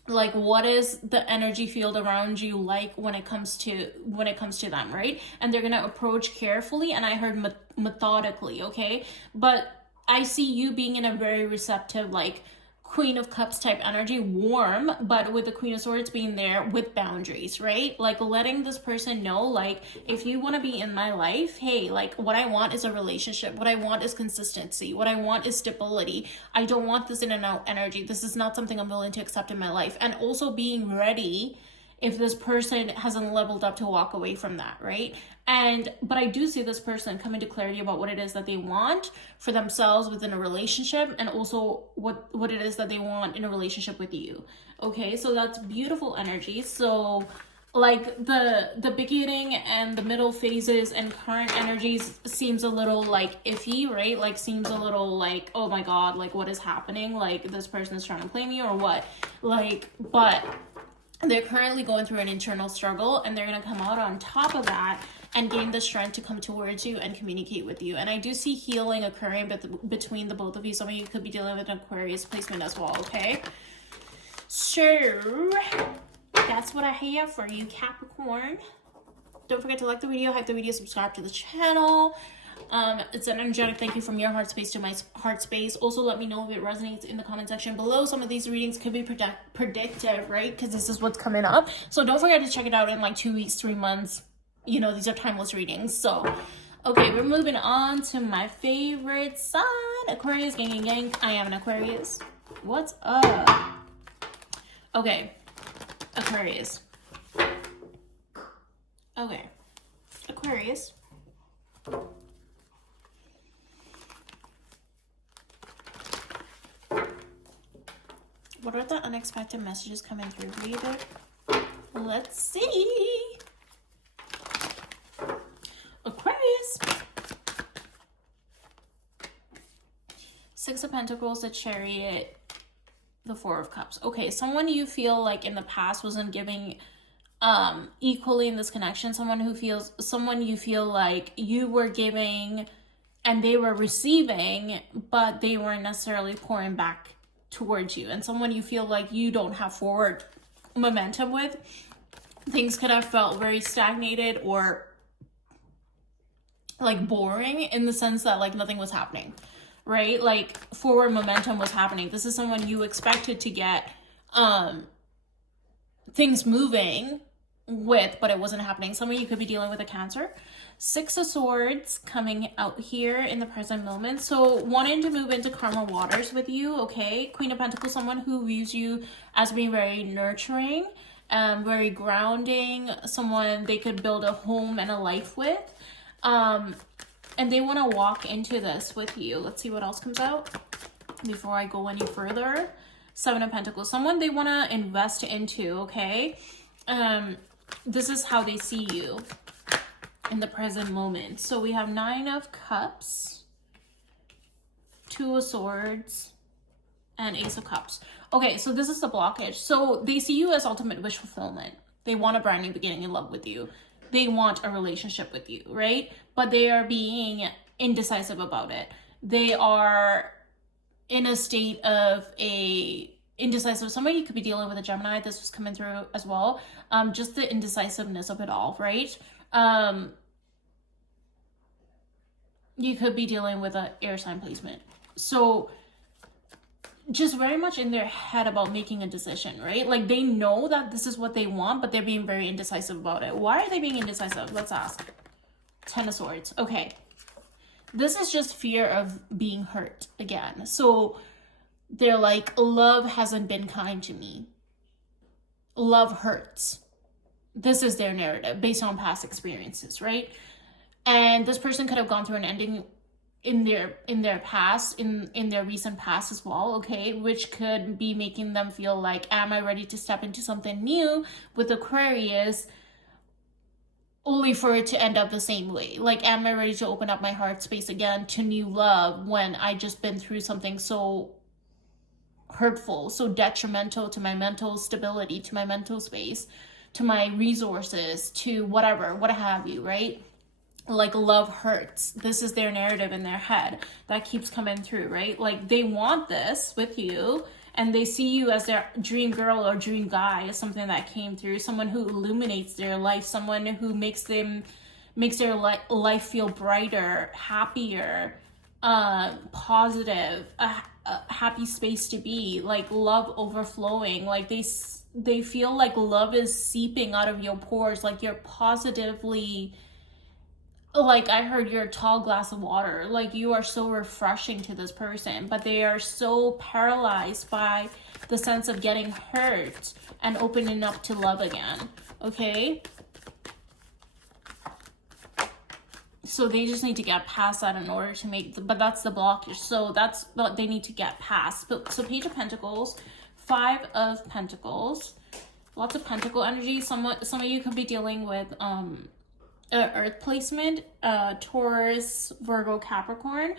Like, what is the energy field around you like when it comes to them, right? And they're gonna approach carefully, and I heard methodically, okay? But I see you being in a very receptive, like, Queen of Cups type energy, warm, but with the Queen of Swords being there with boundaries, right? Like letting this person know, like, if you want to be in my life, hey, like what I want is a relationship. What I want is consistency. What I want is stability. I don't want this in and out energy. This is not something I'm willing to accept in my life. And also being ready if this person hasn't leveled up to walk away from that, right? But I do see this person coming to clarity about what it is that they want for themselves within a relationship, and also what it is that they want in a relationship with you. Okay, so that's beautiful energy. So like the beginning and the middle phases and current energies seems a little like iffy, right? Like seems a little like, oh my god, like what is happening? Like this person is trying to play me or what? Like, but they're currently going through an internal struggle, and they're going to come out on top of that and gain the strength to come towards you and communicate with you. And I do see healing occurring between the both of you. Some of you could be dealing with an Aquarius placement as well, okay? So that's what I have for you, Capricorn. Don't forget to like the video, hype the video, subscribe to the channel. It's an energetic thank you from your heart space to my heart space. Also, let me know if it resonates in the comment section below. Some of these readings could be predictive, right? Because this is what's coming up. So don't forget to check it out in like 2 weeks, 3 months. You know, these are timeless readings. So, okay, we're moving on to my favorite sign, Aquarius. Gang. I am an Aquarius. What's up? Okay, Aquarius. Okay, Aquarius. What are the unexpected messages coming through for you, babe? Let's see. Aquarius. Six of Pentacles, the Chariot, the Four of Cups. Okay, someone you feel like in the past wasn't giving equally in this connection. Someone you feel like you were giving and they were receiving, but they weren't necessarily pouring back towards you. And someone you feel like you don't have forward momentum with. Things could have felt very stagnated or like boring in the sense that like nothing was happening, right? Like forward momentum was happening. This is someone you expected to get things moving with, but it wasn't happening. Some of you could be dealing with a Cancer. Six of Swords coming out here in the present moment. So wanting to move into karma waters with you, okay? Queen of Pentacles, someone who views you as being very nurturing, very grounding, someone they could build a home and a life with. And they want to walk into this with you. Let's see what else comes out before I go any further. Seven of Pentacles, someone they want to invest into, okay? This is how they see you in the present moment. So we have Nine of Cups, Two of Swords, and Ace of Cups. Okay, so this is the blockage. So they see you as ultimate wish fulfillment. They want a brand new beginning in love with you. They want a relationship with you, right? But they are being indecisive about it. They are in a state of indecisive. Somebody could be dealing with a Gemini. This was coming through as well. Just the indecisiveness of it all, right? You could be dealing with an air sign placement. So just very much in their head about making a decision, right? Like they know that this is what they want, but they're being very indecisive about it. Why are they being indecisive? Let's ask. Ten of Swords. Okay. This is just fear of being hurt again. So they're like, love hasn't been kind to me. Love hurts. This is their narrative based on past experiences, right? And this person could have gone through an ending in their past, in their recent past as well, okay? Which could be making them feel like, am I ready to step into something new with Aquarius, only for it to end up the same way? Like, am I ready to open up my heart space again to new love when I just been through something so hurtful, so detrimental to my mental stability, to my mental space, to my resources, to whatever, what have you, right? Like love hurts. This is their narrative in their head that keeps coming through, right? Like they want this with you and they see you as their dream girl or dream guy, as something that came through, someone who illuminates their life, someone who makes their life feel brighter, happier, positive, happy space to be, like love overflowing, like they feel like love is seeping out of your pores, like you're positively, like I heard you're a tall glass of water, like you are so refreshing to this person, but they are so paralyzed by the sense of getting hurt and opening up to love again. Okay, so they just need to get past that in order to make but that's the blockage, so that's what they need to get past. But so Page of Pentacles, Five of Pentacles, lots of pentacle energy. Some of you could be dealing with earth placement, Taurus, Virgo, Capricorn.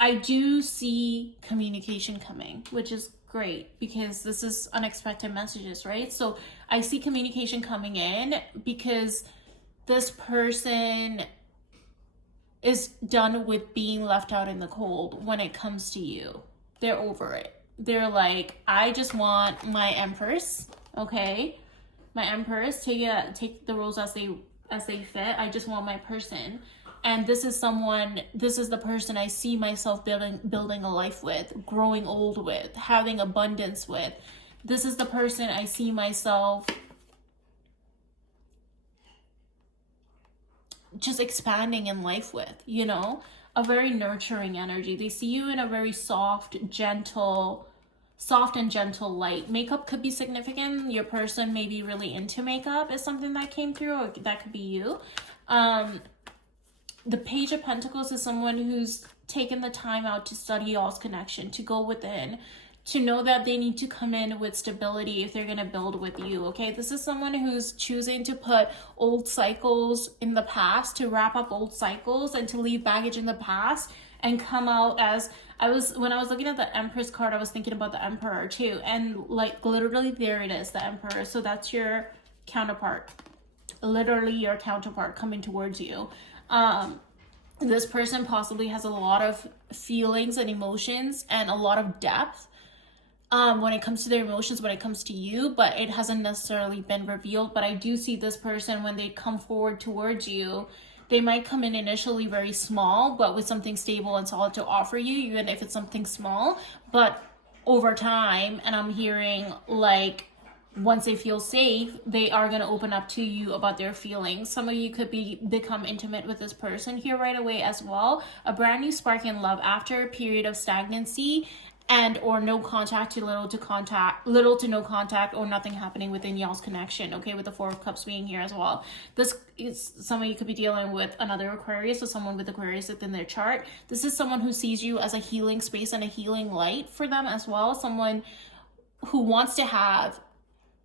I do see communication coming, which is great because this is unexpected messages, right? So I see communication coming in because this person is done with being left out in the cold when it comes to you. They're over it. They're like, I just want my Empress, okay? My Empress, take the roles as they fit. I just want my person. And this is the person I see myself building a life with, growing old with, having abundance with. This is the person I see myself just expanding in life with, you know, a very nurturing energy. They see you in a very soft and gentle light. Makeup could be significant. Your person may be really into makeup is something that came through, or that could be you. The Page of Pentacles is someone who's taken the time out to study y'all's connection, to go within, to know that they need to come in with stability if they're going to build with you, okay? This is someone who's choosing to put old cycles in the past, to wrap up old cycles and to leave baggage in the past and come out as, when I was looking at the Empress card, I was thinking about the Emperor too. And like literally there it is, the Emperor. So that's your counterpart, literally your counterpart coming towards you. This person possibly has a lot of feelings and emotions and a lot of depth when it comes to their emotions, when it comes to you, but it hasn't necessarily been revealed. But I do see this person, when they come forward towards you, they might come in initially very small, but with something stable and solid to offer you, even if it's something small. But over time, and I'm hearing like once they feel safe, they are going to open up to you about their feelings. Some of you could become intimate with this person here right away as well. A brand new spark in love after a period of stagnancy and or no contact to little to no contact or nothing happening within y'all's connection, okay, with the Four of Cups being here as well. This is, some of you could be dealing with another Aquarius, or someone with Aquarius within their chart. This is someone who sees you as a healing space and a healing light for them as well. Someone who wants to have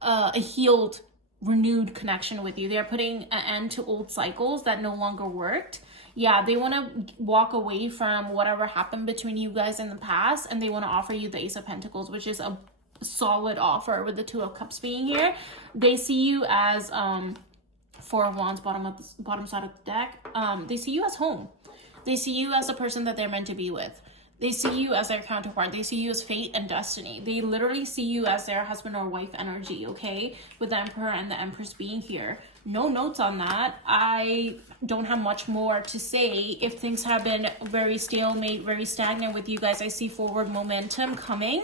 a healed, renewed connection with you. They're putting an end to old cycles that no longer worked. Yeah, they want to walk away from whatever happened between you guys in the past, and they want to offer you the Ace of Pentacles, which is a solid offer with the Two of Cups being here. They see you as Four of Wands, bottom side of the deck. They see you as home. They see you as the person that they're meant to be with. They see you as their counterpart. They see you as fate and destiny. They literally see you as their husband or wife energy, okay? With the Emperor and the Empress being here. No notes on that. I don't have much more to say. If things have been very stalemate, very stagnant with you guys, I see forward momentum coming,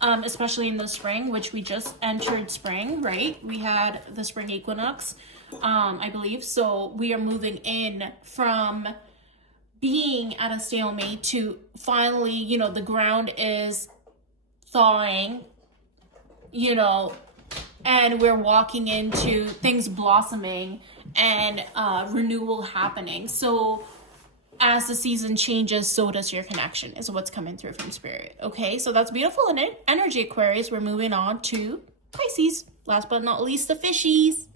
especially in the spring, which we just entered spring, right? We had the spring equinox, I believe. So we are moving in from being at a stalemate to finally, you know, the ground is thawing, you know, and we're walking into things blossoming and renewal happening. So as the season changes, so does your connection, is what's coming through from Spirit. Okay, so that's beautiful energy, Aquarius. We're moving on to Pisces. Last but not least, the fishies.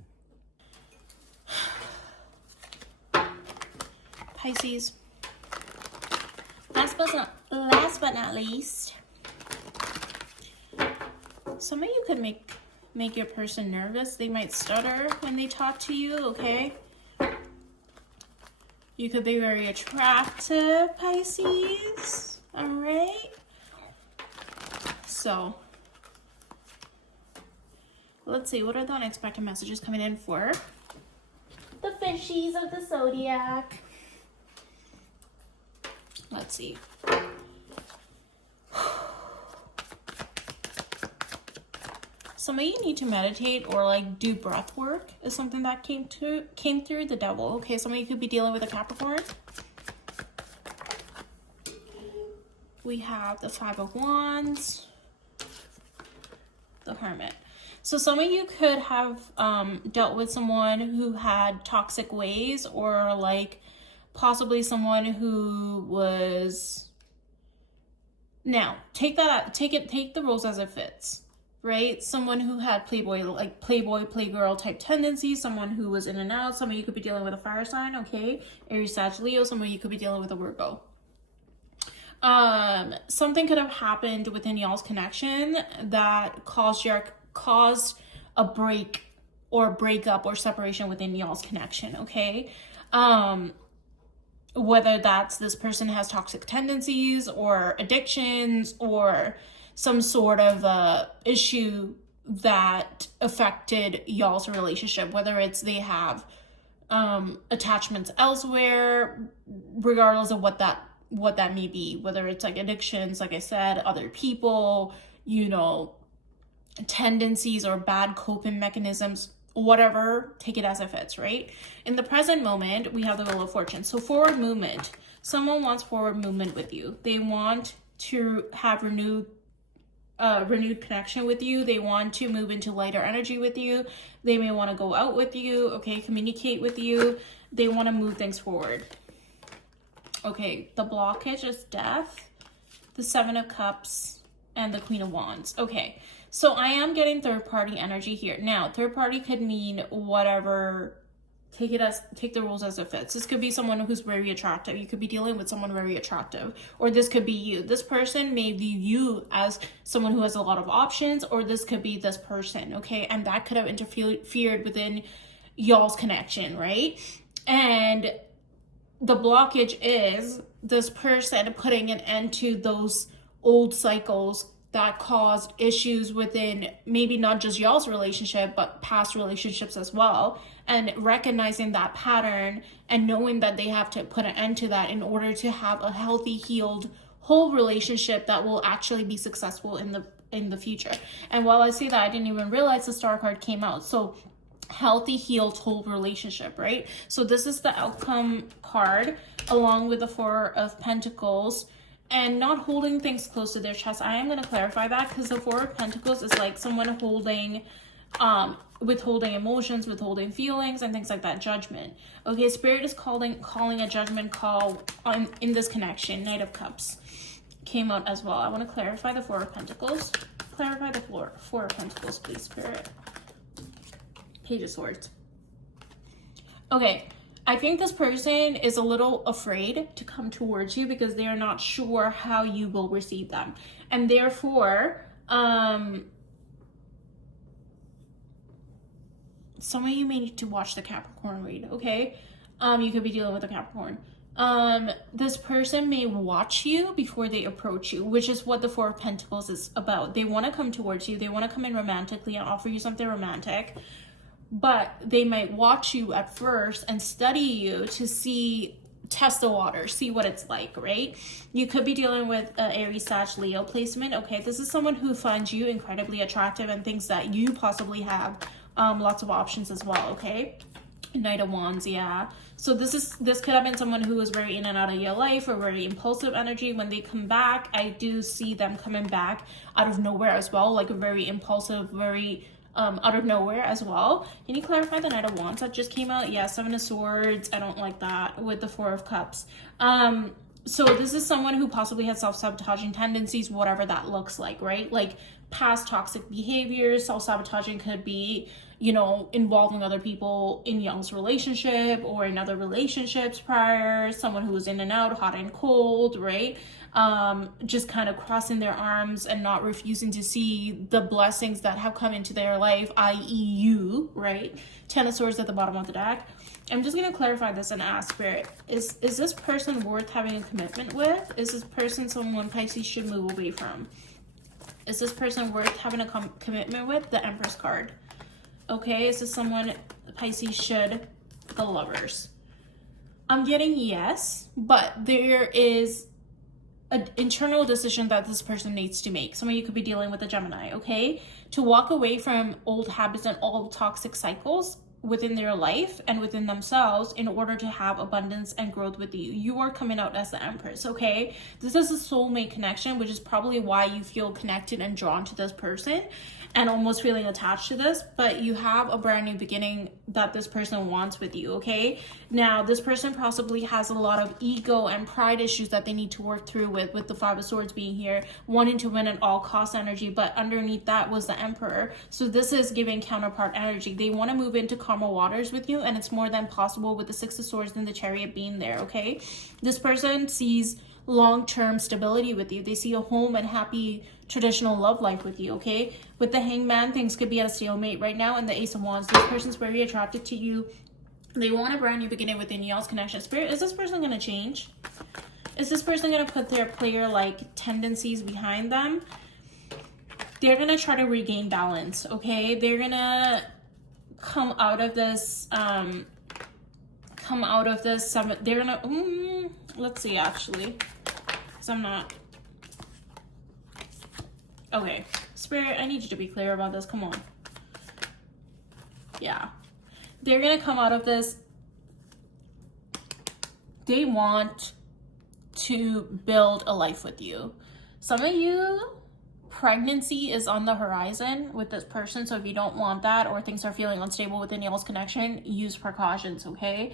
Pisces. Last but not least, some of you could make your person nervous. They might stutter when they talk to you, okay? You could be very attractive, Pisces, all right? So, let's see, what are the unexpected messages coming in for the fishies of the zodiac? Let's see. Some of you need to meditate or like do breath work is something that came through the devil. Okay, some of you could be dealing with a Capricorn. We have the Five of Wands, the Hermit. So some of you could have dealt with someone who had toxic ways, or like possibly someone who was, now take the roles as it fits, right? Someone who had playboy, playgirl type tendencies, someone who was in and out. Some of you could be dealing with a fire sign, okay? Aries, Sag, Leo. Some of you could be dealing with a Virgo. Something could have happened within y'all's connection that caused a break or breakup or separation within y'all's connection, okay? Whether that's this person has toxic tendencies or addictions or some sort of issue that affected y'all's relationship, whether it's they have attachments elsewhere, regardless of what that may be, whether it's like addictions, like I said, other people, you know, tendencies or bad coping mechanisms, whatever, take it as it fits, right? In the present moment, we have the Wheel of Fortune. So forward movement. Someone wants forward movement with you. They want to have renewed connection with you. They want to move into lighter energy with you. They may want to go out with you, okay, communicate with you. They want to move things forward. Okay, the blockage is death, the Seven of Cups, and the Queen of Wands. Okay, so I am getting third-party energy here. Now, third-party could mean whatever. Take the rules as it fits. This could be someone who's very attractive. You could be dealing with someone very attractive. Or this could be you. This person may view you as someone who has a lot of options, or this could be this person, okay? And that could have interfered within y'all's connection, right? And the blockage is this person putting an end to those old cycles that caused issues within maybe not just y'all's relationship, but past relationships as well. And recognizing that pattern and knowing that they have to put an end to that in order to have a healthy, healed, whole relationship that will actually be successful in the future. And while I say that, I didn't even realize the Star card came out. So healthy, healed, whole relationship, right? So this is the outcome card along with the Four of Pentacles, and not holding things close to their chest. I am going to clarify that because the Four of Pentacles is like someone holding, withholding emotions, withholding feelings, and things like that. Judgment. Okay, Spirit is calling a judgment call in this connection. Knight of Cups came out as well. I want to clarify the Four of Pentacles. Clarify the Four of Pentacles, please, Spirit. Page of Swords. Okay, I think this person is a little afraid to come towards you because they are not sure how you will receive them. And therefore, some of you may need to watch the Capricorn read, okay? You could be dealing with a Capricorn. This person may watch you before they approach you, which is what the Four of Pentacles is about. They want to come towards you. They want to come in romantically and offer you something romantic. But they might watch you at first and study you to test the water, see what it's like, right? You could be dealing with an Aries, Sag, Leo placement. Okay, this is someone who finds you incredibly attractive and thinks that you possibly have lots of options as well, okay? Knight of Wands, yeah. So this could have been someone who was very in and out of your life, or very impulsive energy. When they come back, I do see them coming back out of nowhere as well, like a very impulsive, very out of nowhere as well. Can you clarify the Knight of Wands that just came out? Yeah, Seven of Swords. I don't like that with the Four of Cups. So this is someone who possibly has self-sabotaging tendencies, whatever that looks like, right? Like past toxic behaviors. Self-sabotaging could be, you know, involving other people in y'all's relationship or in other relationships prior. Someone who was in and out, hot and cold, right? Just kind of crossing their arms and not refusing to see the blessings that have come into their life, i.e. you, right? Ten of Swords at the bottom of the deck. I'm just going to clarify this and ask Spirit, is this person worth having a commitment with? Is this person someone Pisces should move away from? Is this person worth having a commitment with? The Empress card. Okay, is this someone Pisces should? The Lovers. I'm getting yes, but there is an internal decision that this person needs to make. Some of you could be dealing with a Gemini, okay? To walk away from old habits and old toxic cycles within their life and within themselves in order to have abundance and growth with you. You are coming out as the Empress, okay? This is a soulmate connection, which is probably why you feel connected and drawn to this person and almost feeling attached to this, but you have a brand new beginning that this person wants with you, okay? Now, this person possibly has a lot of ego and pride issues that they need to work through with the Five of Swords being here, wanting to win at all cost energy, but underneath that was the Emperor. So this is giving counterpart energy. They want to move into calmer waters with you, and it's more than possible with the Six of Swords and the Chariot being there, okay? This person sees long-term stability with you. They see a home and happy traditional love life with you, okay? With the Hangman, things could be at a stalemate right now, and the Ace of Wands, this person's very attracted to you. They want a brand new beginning within y'all's connection. Spirit, is this person going to change? Is this person going to put their player-like tendencies behind them? They're going to try to regain balance, okay? They're going to come out of this, they're going to, let's see, actually, because I'm not, okay, Spirit, I need you to be clear about this. Come on. Yeah. They're going to come out of this. They want to build a life with you. Some of you, pregnancy is on the horizon with this person. So if you don't want that or things are feeling unstable within y'all's connection, use precautions, okay?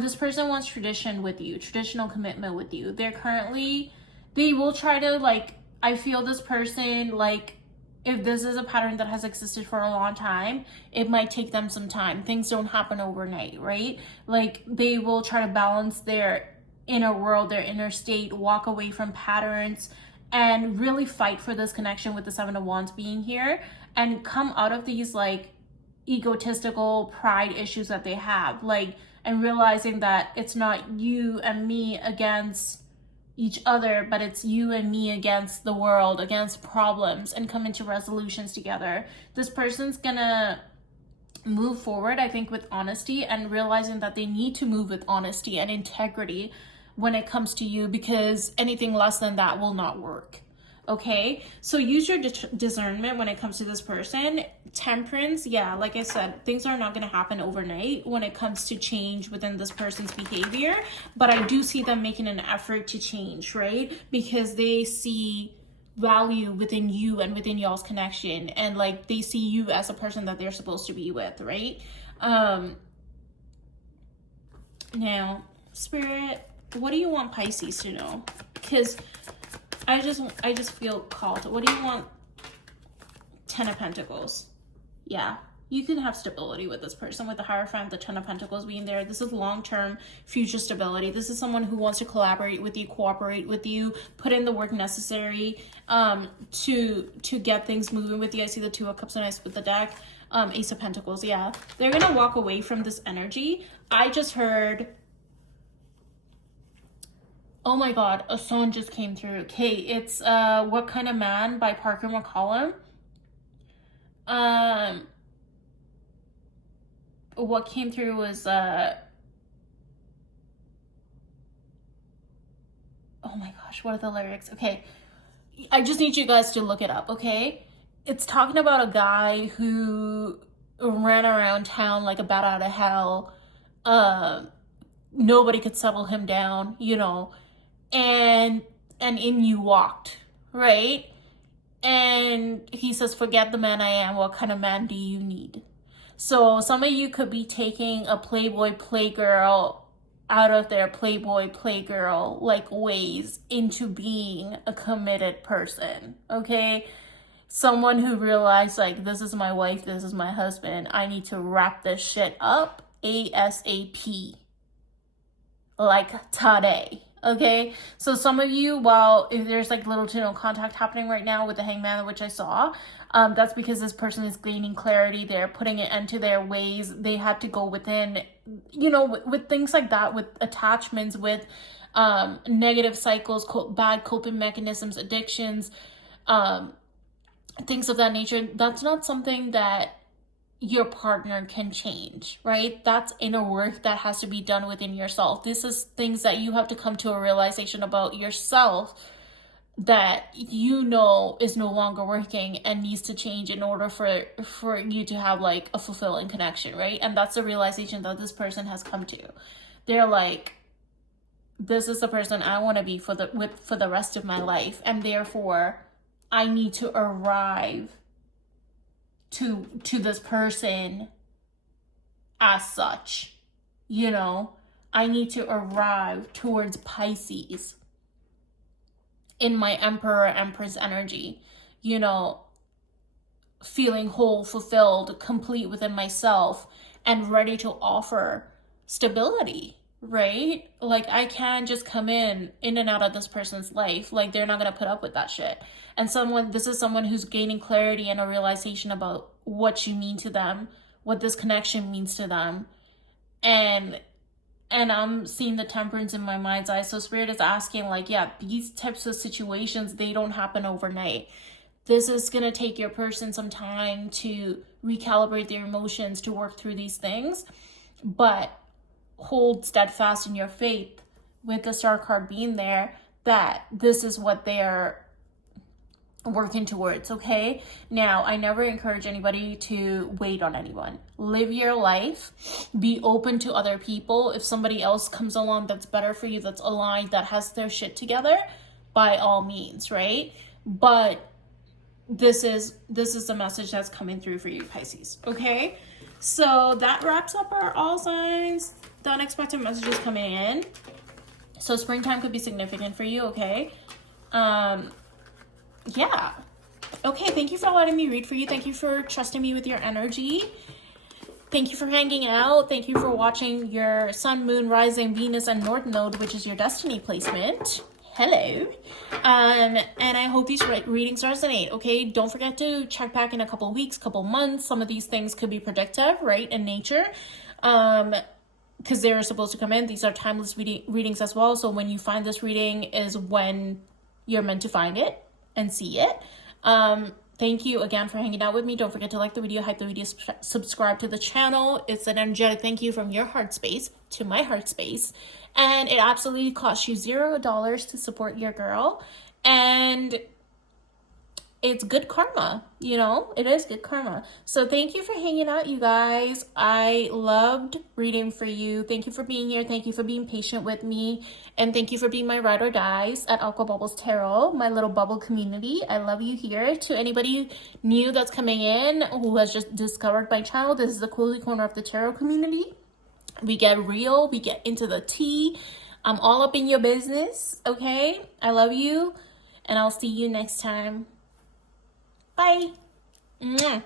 This person wants tradition with you, traditional commitment with you. They will try to, like, I feel this person, like, if this is a pattern that has existed for a long time, it might take them some time. Things don't happen overnight, right? Like, they will try to balance their inner world, their inner state, walk away from patterns, and really fight for this connection with the Seven of Wands being here, and come out of these, like, egotistical pride issues that they have, like, and realizing that it's not you and me against each other, but it's you and me against the world, against problems, and come into resolutions together. This person's gonna move forward, I think, with honesty, and realizing that they need to move with honesty and integrity when it comes to you, because anything less than that will not work. Okay, so use your discernment when it comes to this person. Temperance, yeah, like I said, things are not going to happen overnight when it comes to change within this person's behavior, but I do see them making an effort to change, right? Because they see value within you and within y'all's connection, and like they see you as a person that they're supposed to be with, right? Now, Spirit, what do you want Pisces to know? Because I just feel called. What do you want? Ten of Pentacles. Yeah, you can have stability with this person, with the Hierophant, the Ten of Pentacles being there. This is long-term future stability. This is someone who wants to collaborate with you, cooperate with you, put in the work necessary to get things moving with you. I see the Two of Cups and Ice with the deck. Ace of Pentacles, yeah. They're going to walk away from this energy. I just heard, oh my God, a song just came through. Okay, it's What Kind of Man by Parker McCollum. What came through was oh my gosh, what are the lyrics? Okay, I just need you guys to look it up, okay? It's talking about a guy who ran around town like a bat out of hell. Nobody could settle him down, you know. And in you walked, right? And he says, forget the man I am. What kind of man do you need? So some of you could be taking a playboy, playgirl out of their playboy, playgirl like ways into being a committed person, okay? Someone who realized, like, this is my wife, this is my husband. I need to wrap this shit up ASAP. Like today. Okay, so some of you, while if there's like little to no contact happening right now with the Hangman, which I saw, that's because this person is gaining clarity. They're putting it into their ways. They had to go within, you know, with things like that, with attachments, with negative cycles, bad coping mechanisms, addictions, things of that nature. That's not something that your partner can change, right? That's inner work that has to be done within yourself. This is things that you have to come to a realization about yourself that you know is no longer working and needs to change in order for you to have like a fulfilling connection, right? And that's the realization that this person has come to. They're like, this is the person I want to be for the rest of my life, and therefore I need to arrive to this person as such. You know, I need to arrive towards Pisces in my Emperor Empress energy, you know, feeling whole, fulfilled, complete within myself, and ready to offer stability, right? Like, I can't just come in and out of this person's life. Like, they're not gonna put up with that shit. And this is someone who's gaining clarity and a realization about what you mean to them, what this connection means to them. And I'm seeing the temperance in my mind's eye. So Spirit is asking, like, yeah, these types of situations, they don't happen overnight. This is going to take your person some time to recalibrate their emotions, to work through these things. But hold steadfast in your faith, with the Star card being there, that this is what they're working towards, okay? Now, I never encourage anybody to wait on anyone. Live your life. Be open to other people. If somebody else comes along that's better for you, that's aligned, that has their shit together, by all means, right? But this is the message that's coming through for you, Pisces, okay? So that wraps up our all signs. The unexpected messages coming in. So springtime could be significant for you, okay? Yeah. Okay, thank you for letting me read for you. Thank you for trusting me with your energy. Thank you for hanging out. Thank you for watching your Sun, Moon, Rising, Venus, and North Node, which is your destiny placement. Hello. And I hope these readings resonate, okay? Don't forget to check back in a couple weeks, couple months. Some of these things could be predictive, right, in nature. Because they're supposed to come in. These are timeless readings as well. So when you find this reading is when you're meant to find it and see it. Thank you again for hanging out with me. Don't forget to like the video, hype the video, subscribe to the channel. It's an energetic thank you from your heart space to my heart space. And it absolutely costs you $0 to support your girl. And it's good karma, you know? It is good karma. So thank you for hanging out, you guys. I loved reading for you. Thank you for being here. Thank you for being patient with me. And thank you for being my ride or dies at Aqua Bubbles Tarot, my little bubble community. I love you here. To anybody new that's coming in who has just discovered my channel, this is the cozy corner of the tarot community. We get real. We get into the tea. I'm all up in your business, okay? I love you. And I'll see you next time. Bye. Mwah.